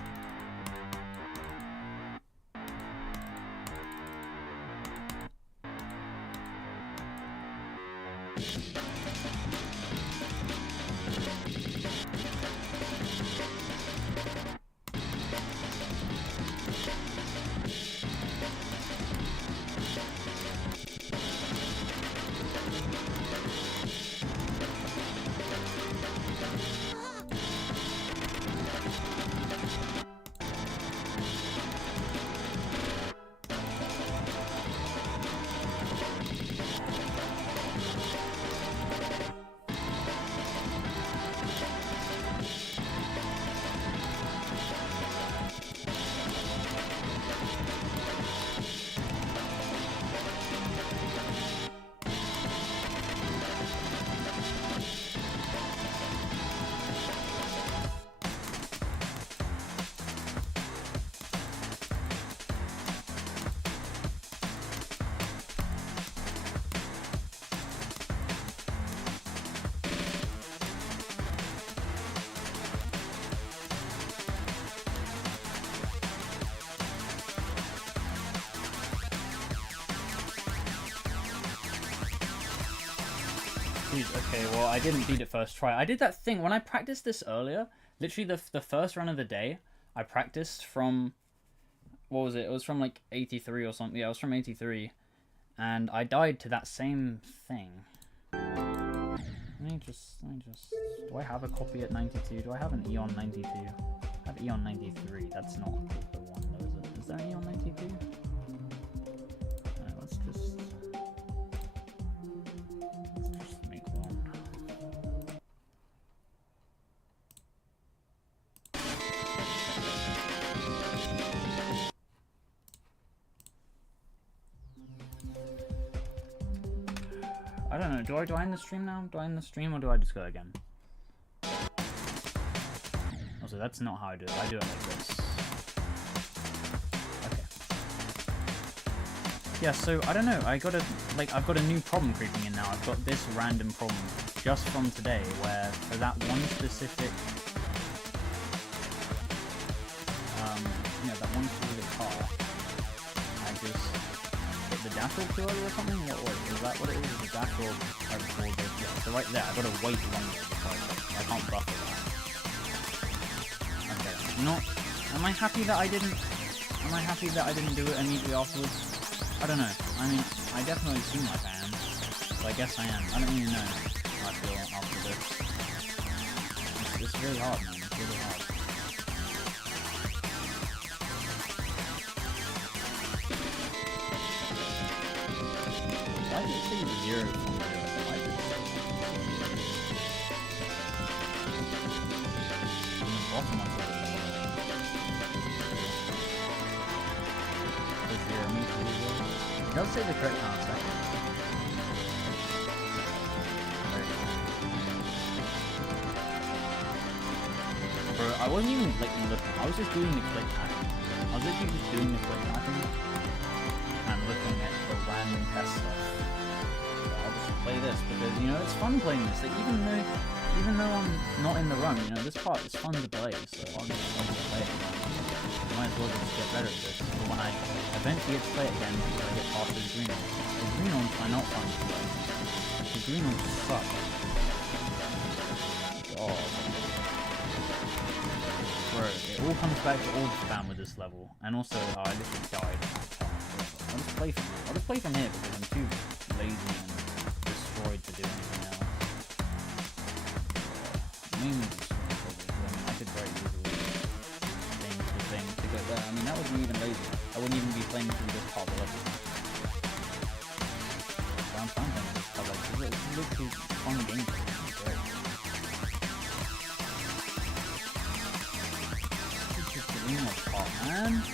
Dude, okay, well, I didn't beat it first try. I did that thing when I practiced this earlier. Literally, the first run of the day, I practiced from, what was it? It was from like 83 or something. Yeah, it was from 83, and I died to that same thing. Let me just. Do I have a copy at 92? Do I have an Eon 92? I have Eon 93. That's not the one, though, is it? Is there an Eon 92? Let's just make one. I don't know. Do I end the stream now? Do I end the stream or do I just go again? Also, that's not how I do it. I do it like this. Okay. Yeah, so I don't know. I've got a new problem creeping in now. I've got this random problem just from today where for that one specific that one specific car, I just hit the dashboard too early or something? Is that what it is? The dashboard yeah, so right there, I've got to wait longer before I can't buffer that. Okay. Am I happy that I didn't do it immediately afterwards? I don't know. I mean, I definitely seem like I am. So I guess I am. I don't even know how I feel after this. It's really hard, man. It's really hard. Why did it say 0 from 0? Why did it say that? On the bottom of it. It does say the correct answer. Bro, I wasn't even looking. I was just doing the click pattern. I was literally just doing the click pattern and looking at the random test stuff. So I'll just play this because it's fun playing this. Like, even though I'm not in the run, this part is fun to play. So I'll just play it. I might as well just get better at this. But when I eventually get to play it again, I get past the green ones. The green ones are not fun to play. The green ones suck. Oh. Bro, it all comes back to all the spam with this level. And also, I literally died. I'll just play from here because I'm too lazy and destroyed to do anything else. Mainly destroyed. I could very easily thing to go there. I mean, that would be even lazy. I wouldn't even be playing through this part of the level. But I'm fine playing this part of the level. It's literally fun gameplay. It's great. It's just the remake part, man.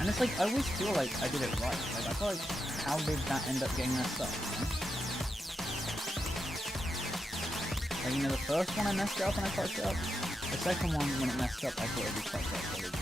And it's like, I always feel like I did it right. Like, I feel like, how did that end up getting messed up, Like, the first one I messed up when I touched it up. The second one, when it messed up, I thought it would be quite solid.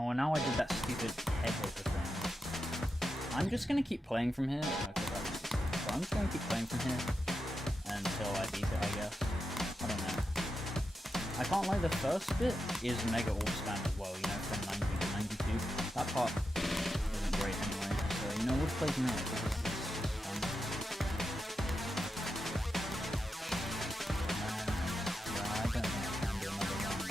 Oh, now I did that stupid head hopper thing. I'm just gonna keep playing from here. Okay, so I'm just gonna keep playing from here until I beat it, I guess. I don't know. I can't lie, the first bit is mega orb spam as well, from 90 to 92. That part isn't great anyway, so we'll play from here because this is fun. Yeah, I don't think I can do another run.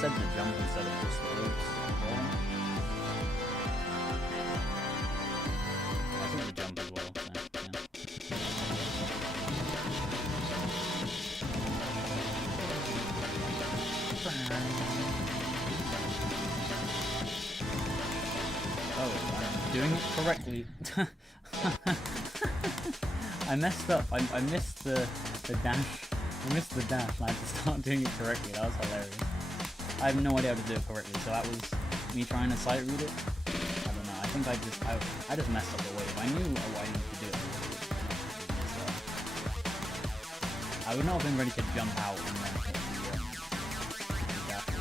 said the jump instead of just the loops. I said the jump as well, so yeah. Oh, I'm doing it correctly. I messed up. I missed the dash. I missed the dash and I had to start doing it correctly. That was hilarious. I have no idea how to do it correctly, so that was me trying to sight read it. I don't know. I think I just messed up the way. If I knew what I needed to do it, I would not have been ready to jump out and then hit the dash.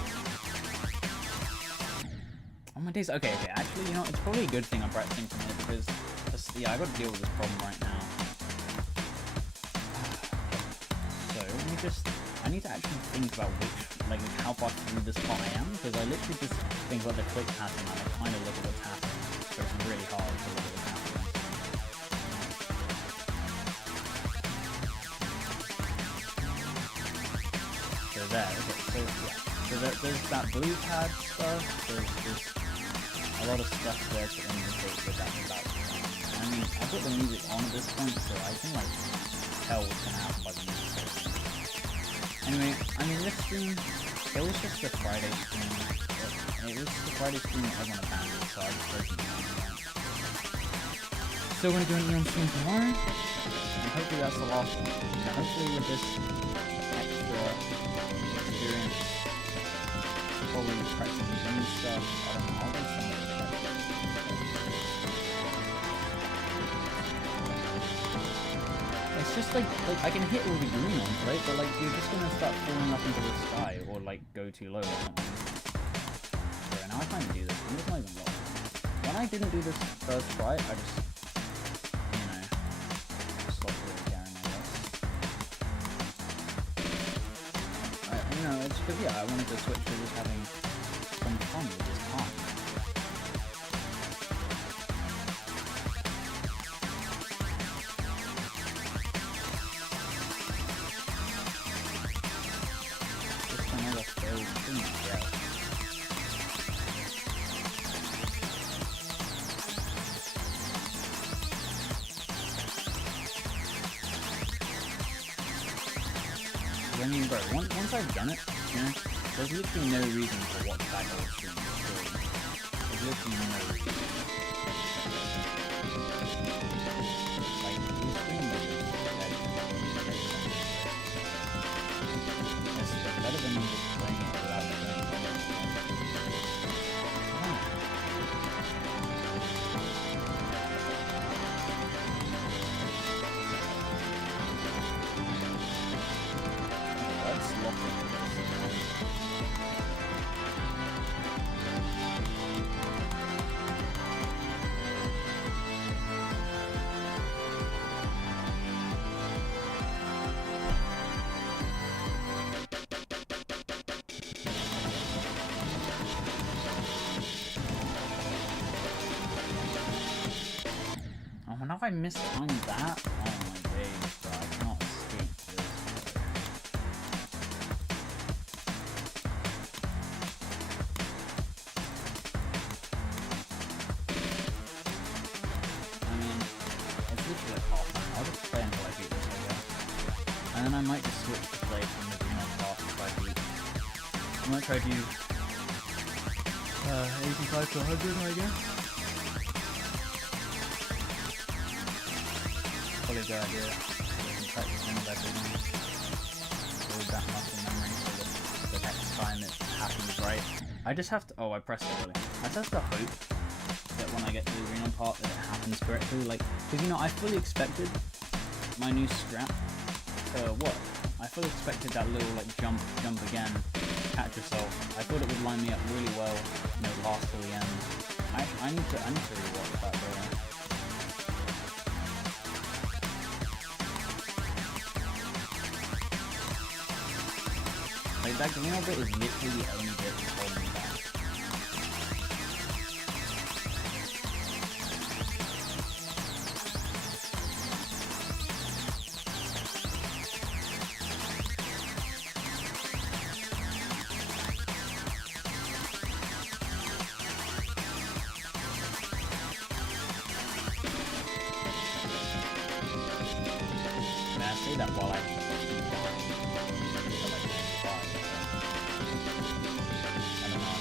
Oh my days. Okay. Actually, you know, it's probably a good thing I'm practicing from it because, yeah, I got to deal with this problem right now. I need to actually think about how far through this part I am, because I literally just think about the click pattern and I kind of look at what's happening, so it's really hard to look at what's happening. So there, okay, so yeah. So there's that blue pad stuff, there's just a lot of stuff there to indicate that that's about to happen. I mean, I've got the music on at this point, so I can tell what's going to happen by the music. Anyway, I mean, this stream, it was just the Friday stream. It was the Friday stream that everyone abandoned, so I just posted it on. Still gonna do an Eon stream tomorrow, and hopefully that's the last one. Now, hopefully with this extra experience, probably practicing new stuff, I don't know, I'll do some of it. It's just like I can hit all the green ones, right? But you're just gonna start falling up into the sky or go too low or something. Okay, now I kind of do this. I'm just not even lost. When I didn't do this first try, I just, you know, stopped really caring, I guess. You know, it's because yeah, I wanted to switch to just having some fun with this part. I mean, bro, once I've done it, you know, there's literally no reason to watch that whole stream. There's literally no reason. These streams are just it's better than just playing it without doing it. Now if I mistimed that, oh my days, bro, I cannot escape this. I mean, it's literally like half an hour. I'll just play until I beat this, I guess. And then I might just switch to play from the green on part if I beat. I might try to do 85 to 100, I guess. Probably a good idea. You can practice things everything. Build that muscle memory so that the next time it happens right. I just have to. Oh, I pressed it really. I just have to hope that when I get to the arena part that it happens correctly. Because you know, I fully expected my new scrap to work. I fully expected that little jump again, catch yourself. I thought it would line me up really well, you know, last till the end. I need to rewatch that though. That green bit is literally the only bit that's holding me back. say that while I keep dying. Until I die, so. I don't know.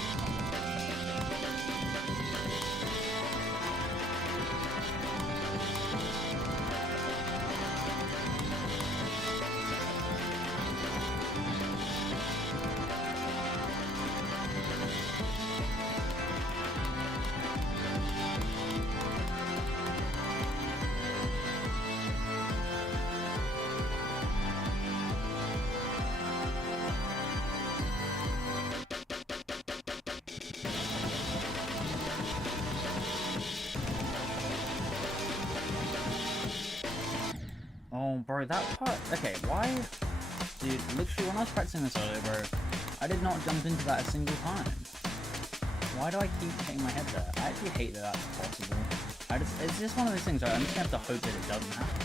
Oh, bro, that part. Okay, why? Dude, literally, when I was practicing this earlier, bro, I did not jump into that a single time. Why do I keep hitting my head there? I actually hate that that's possible. It's just one of those things, right? I'm just gonna have to hope that it doesn't happen.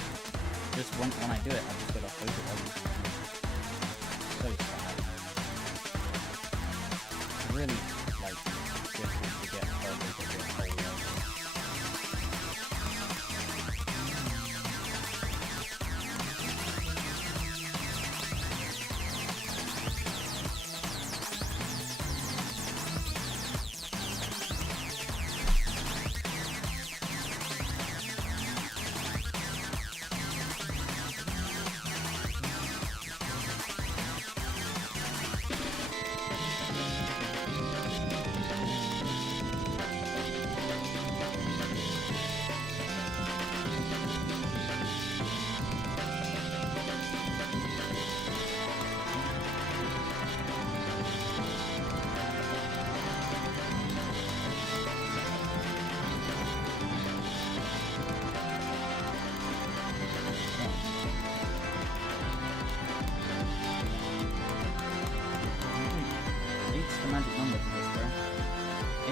Just when I do it, I just gotta hope it doesn't happen. So sad. It's really, like, difficult to get perfect at this whole level. Magic number for this, bro.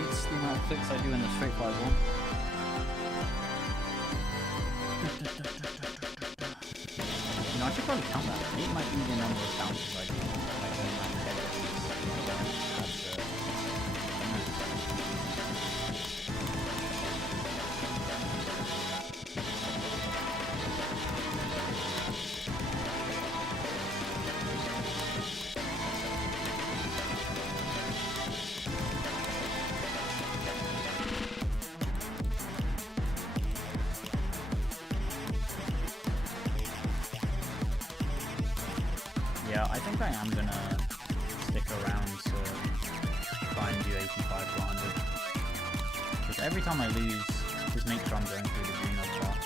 8's the amount of clicks I do in the straight 5-1. You know, I should probably count that. 8 might be the number of bounces I do. Like, when I'm head at least. Yeah, I think I am gonna stick around to try and do 85 to 100. Because every time I lose, just make sure I'm going through the green up part.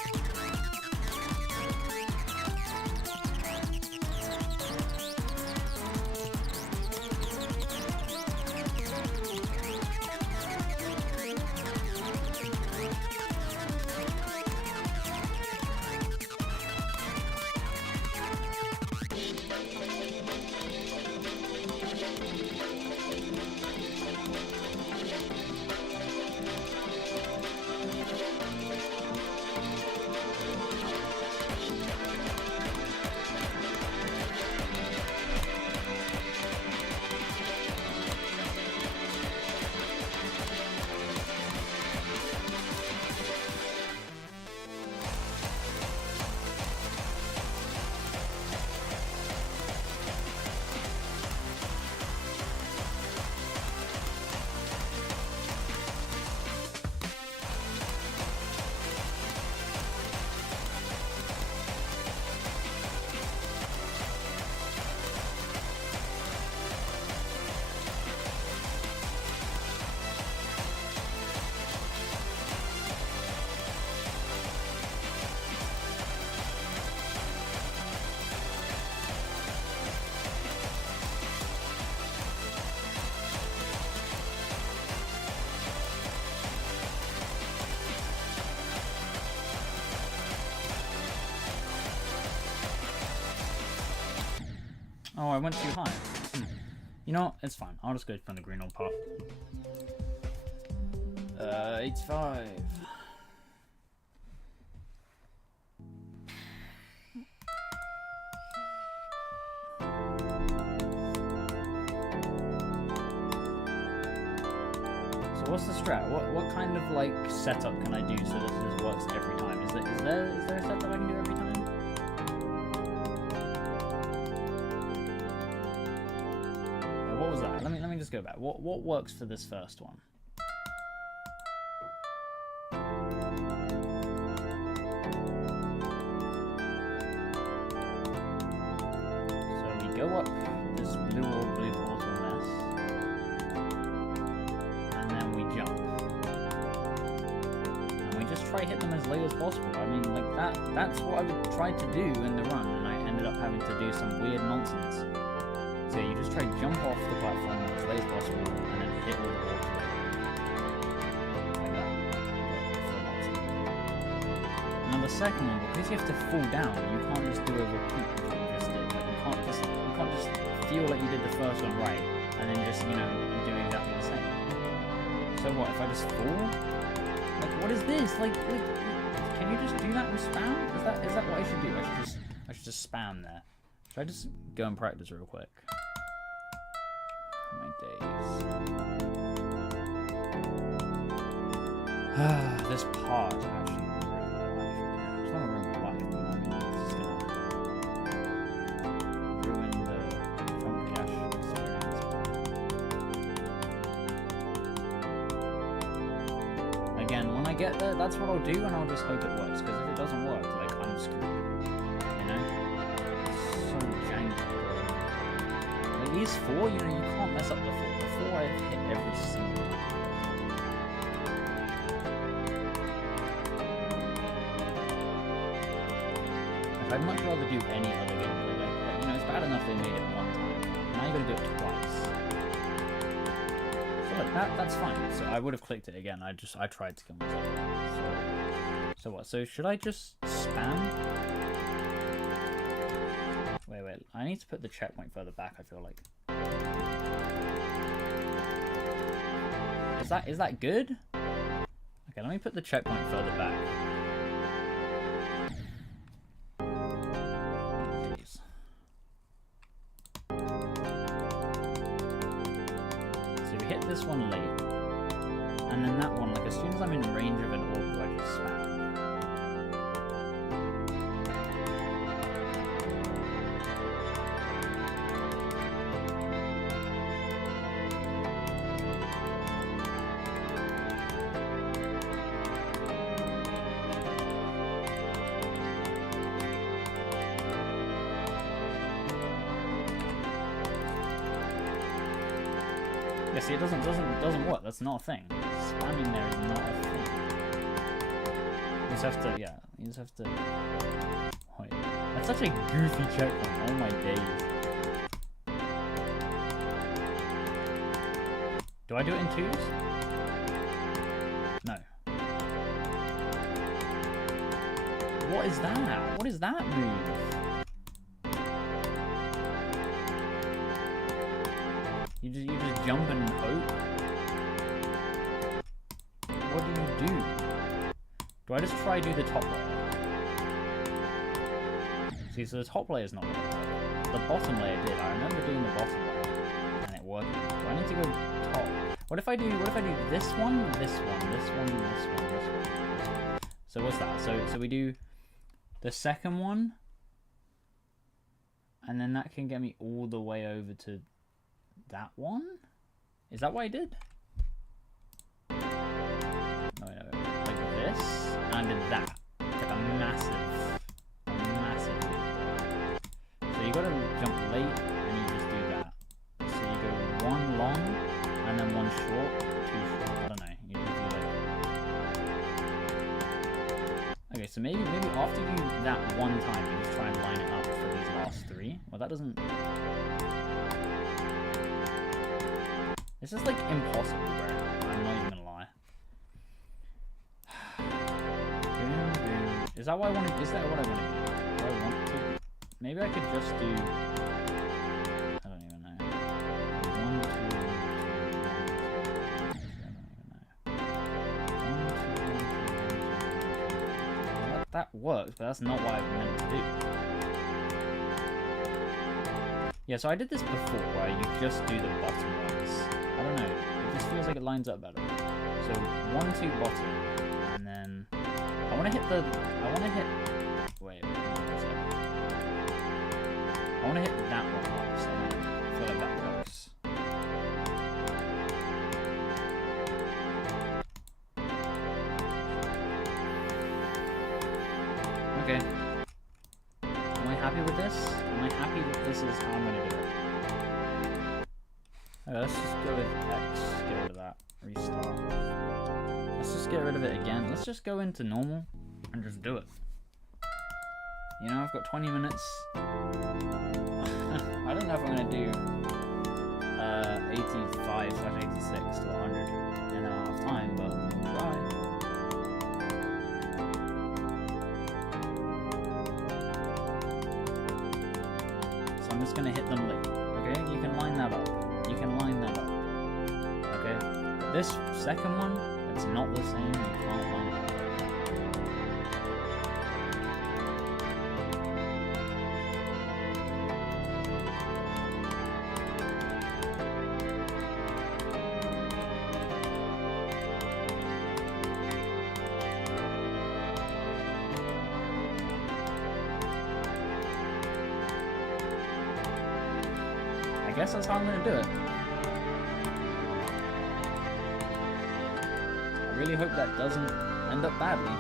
Oh, I went too high. You know what? It's fine. I'll just go from the green on part. 85. So what's the strat? What kind of like setup can I do so this just works every time? Is there a setup I can do every time? was that? Let me just go back. What works for this first one? So we go up this blue portal mess, and then we jump, and we just try hit them as late as possible. I mean, like that's what I would try to do in the run, and I ended up having to do some weird nonsense. So you just try to jump off the platform as late as possible, and then hit all the walls like that. Now the second one, because you have to fall down, you can't just do a repeat of what you just did. Like you can't just feel like you did the first one right, and then just do exactly the same. So what if I just fall? Like what is this? Like can you just do that and spam? Is that what I should do? I should just spam there. Should I just go and practice real quick? My days. This part actually ruined my life. It's not gonna ruin my life, but I mean, it's just gonna ruin the front cache experience. Again, when I get there, that's what I'll do, and I'll just hope it works. Because if it doesn't work, like I'm screwed. These four, you can't mess up the four. The four I hit every single time. I'd much rather do any other gameplay like that. It's bad enough they made it one time. Now you gotta do it twice. So like that's fine. So I would have clicked it again. I tried to kill myself. So what? So should I just spam? Wait, I need to put the checkpoint further back, I feel like. Is that good? Okay, let me put the checkpoint further back. Jeez. So we hit this one late. And then that one, like as soon as I'm in range of an orb, I just spam. Yeah, see, it doesn't work. That's not a thing. Spamming there is not a thing. You just have to, you just have to. Wait, that's such a goofy checkpoint. Oh my days. Do I do it in twos? No. What is that? What is that move? You just jump and hope? What do you do? Do I just try to do the top layer? See, so the top layer is not going to work. The bottom layer did. I remember doing the bottom layer and it worked. Do I need to go top? What if I do this one, this one, this one, this one, this one? So what's that? So we do the second one, and then that can get me all the way over to that one? Is that what I did? No, like this, and I did that. Like a massive. So you gotta jump late, and you just do that. So you go one long, and then one short, two short. I don't know. You just do like. Okay, so maybe after you do that one time, you just try and line it up for these last three. Well, that doesn't. It's just like impossible, bro. I'm not even gonna lie. Is that what I want to? Is that what I want to do? Do I want to? Maybe I could just do. I don't even know. 1, 2, 3. I don't even know. That works, but that's not what I meant to do. Yeah, so I did this before, where you just do the bottom ones. I don't know, it just feels like it lines up better. So 1, 2 bottom, and then I want to hit. Wait, one second. I want to hit that one last. I feel like that works. happy with this? Am I happy that this is how I'm gonna do it? Okay, let's just go with X, get rid of that, restart. Let's just get rid of it again. Let's just go into normal and just do it. You know, I've got 20 minutes. I don't know if I'm gonna do 85/86 to 100 in a half time, but I'll try. So I'm just gonna hit them late, okay? You can line that up. You can line that up, okay? This second one, it's not the same, you can't line it up. I guess that's how I'm gonna do it. I really hope that doesn't end up badly.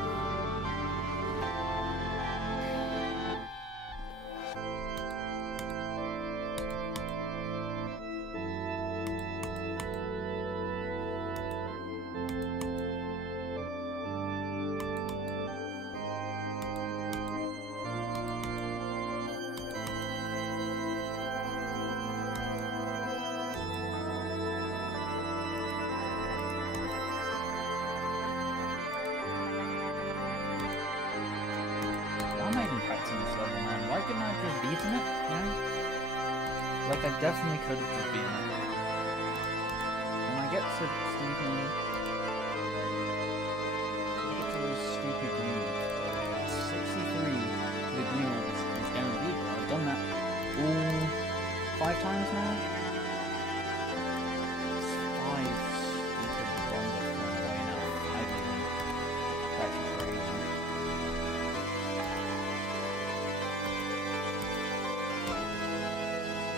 Why couldn't I have just beaten it, you know? Like, I definitely could have just beaten it. When I get to those stupid green ones, 63 for the green ones is guaranteed. I've done that all 5 times now. It's 5 stupid bombs I've thrown away now. I believe. That's crazy.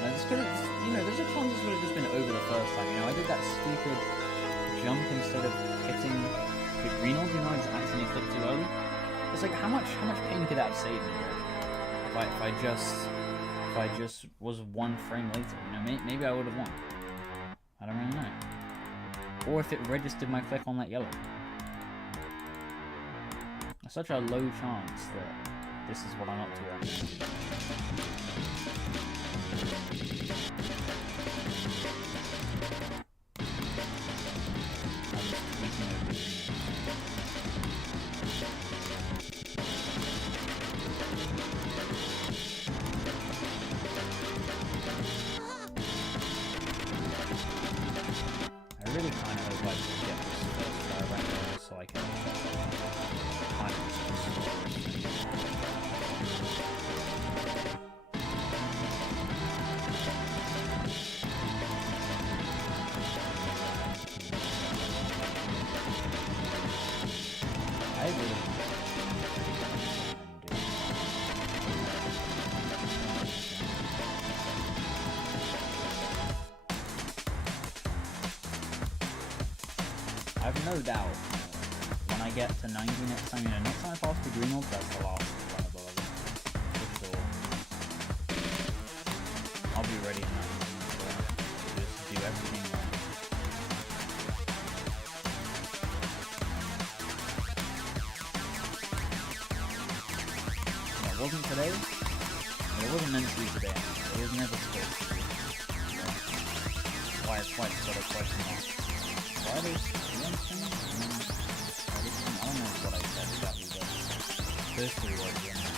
This could have, you know, there's a chance this would have just been over the first time, you know, I did that stupid jump instead of hitting the green orb, you know, I just accidentally clicked too early. It's like, how much pain could that have saved me, really? If I just was 1 frame later, you know, maybe I would have won. I don't really know. Or if it registered my click on that yellow. It's such a low chance that this is what I'm up to right now. I really kind of would like to get this first try right now so I can kind of I really I have no doubt when I get to 90 next time, you know, next time I pass the green orb, that's the last one of the level. For sure. I'll be ready in that. Just do everything right. It wasn't today, but it wasn't meant to be today. It was never supposed to be. Why it's quite sort of question mark. Why are they things? I don't know what I said exactly, but those 3 words in there.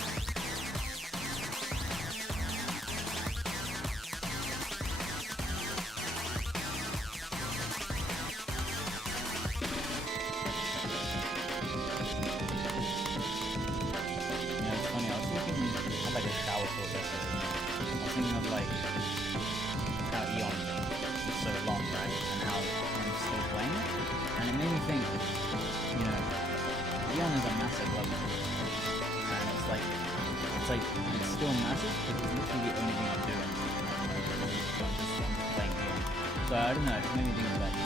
You know, it's funny, I was thinking, I had like a shower thought yesterday. I was thinking of like how Eon is so long, right? And how I'm still playing it. And it made me think, you know, Eon is a massive level. And it's like, it's still massive, but it's literally the only thing I'm doing. I'm just playing Eon. So I don't know, it just made me think of that. It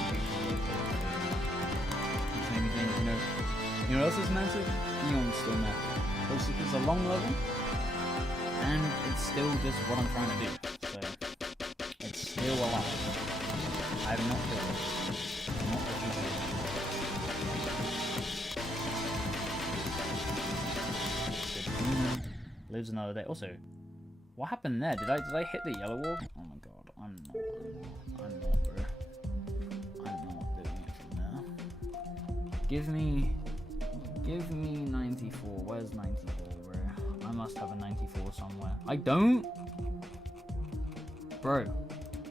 just made me think, you know what else is massive? Eon's still massive. It's a long level, And it's still just what I'm trying to do. So, it's still alive. I have not killed it. Not defeated. The demon lives another day. Also, what happened there? Did I hit the yellow wall? Oh my god, I'm not, bro. I'm not doing it from there. Give me 94. Where's 94, bro? I must have a 94 somewhere. I don't? Bro,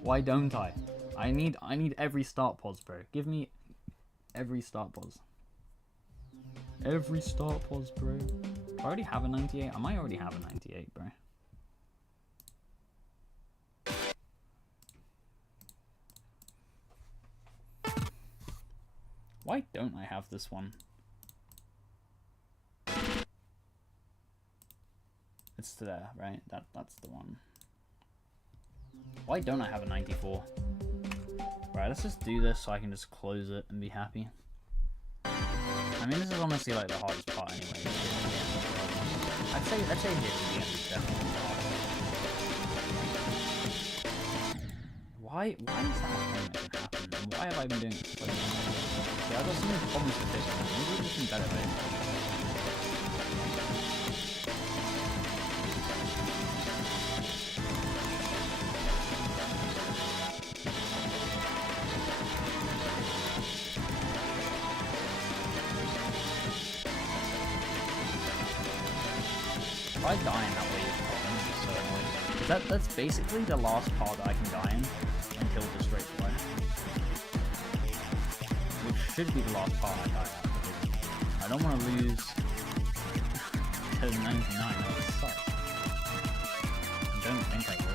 why don't I? I need every start pause, bro. Give me every start pause. Every start pause, bro. Do I already have a 98? I might already have a 98, bro. Why don't I have this one? It's there, right? That's the one. Why don't I have a 94? Right, let's just do this so I can just close it and be happy. I mean, this is honestly like the hardest part anyway. I'd say here at the end is definitely the hardest. Why is that a thing that can happen? And why have I been doing it so long? Yeah, I've got so many problems with this one. Maybe we've just been better at it. If I die in that way, it's probably so annoying. Because that's basically the last part that I can die in until the straight away. Which should be the last part I die at. I don't want to lose to 99, that would suck. I don't think I will.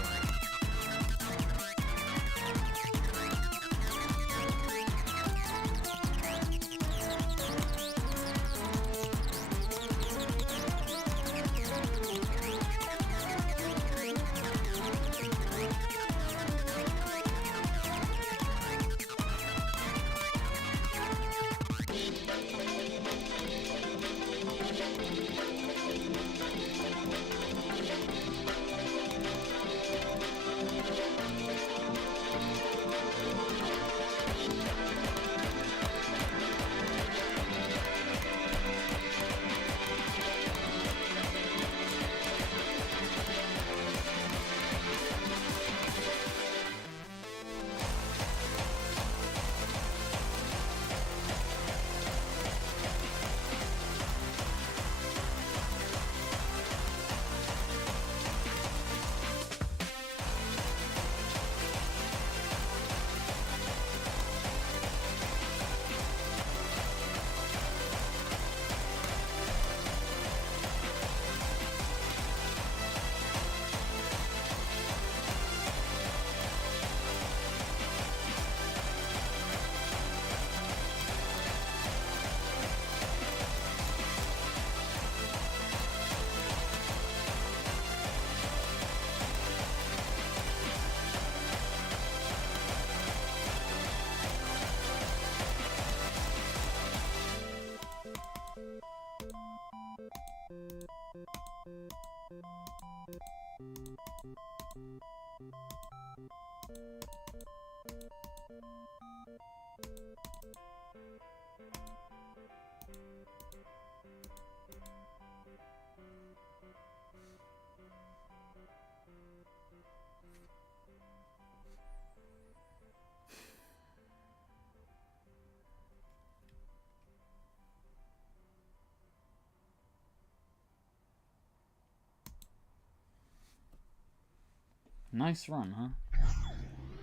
Nice run, huh?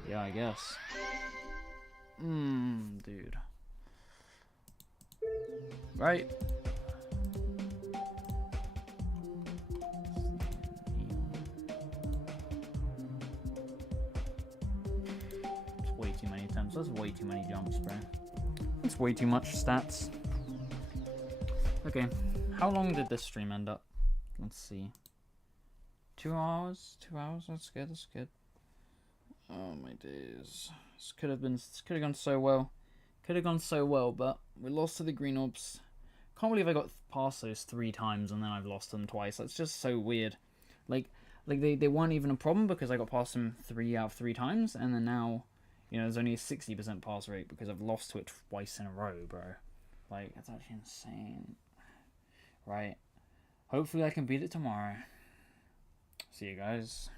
Yeah, I guess. Dude. Right. It's way too many attempts. That's way too many jumps, bro. That's way too much stats. Okay. How long did this stream end up? Let's see. 2 hours? 2 hours? That's good, that's good. Oh my days. This could have gone so well. Could have gone so well, but we lost to the green orbs. Can't believe I got past those 3 times and then I've lost them twice. That's just so weird. Like, like they weren't even a problem because I got past them 3 out of 3 times, and then now, you know, there's only a 60% pass rate because I've lost to it twice in a row, bro. Like, that's actually insane. Right. Hopefully I can beat it tomorrow. See you guys.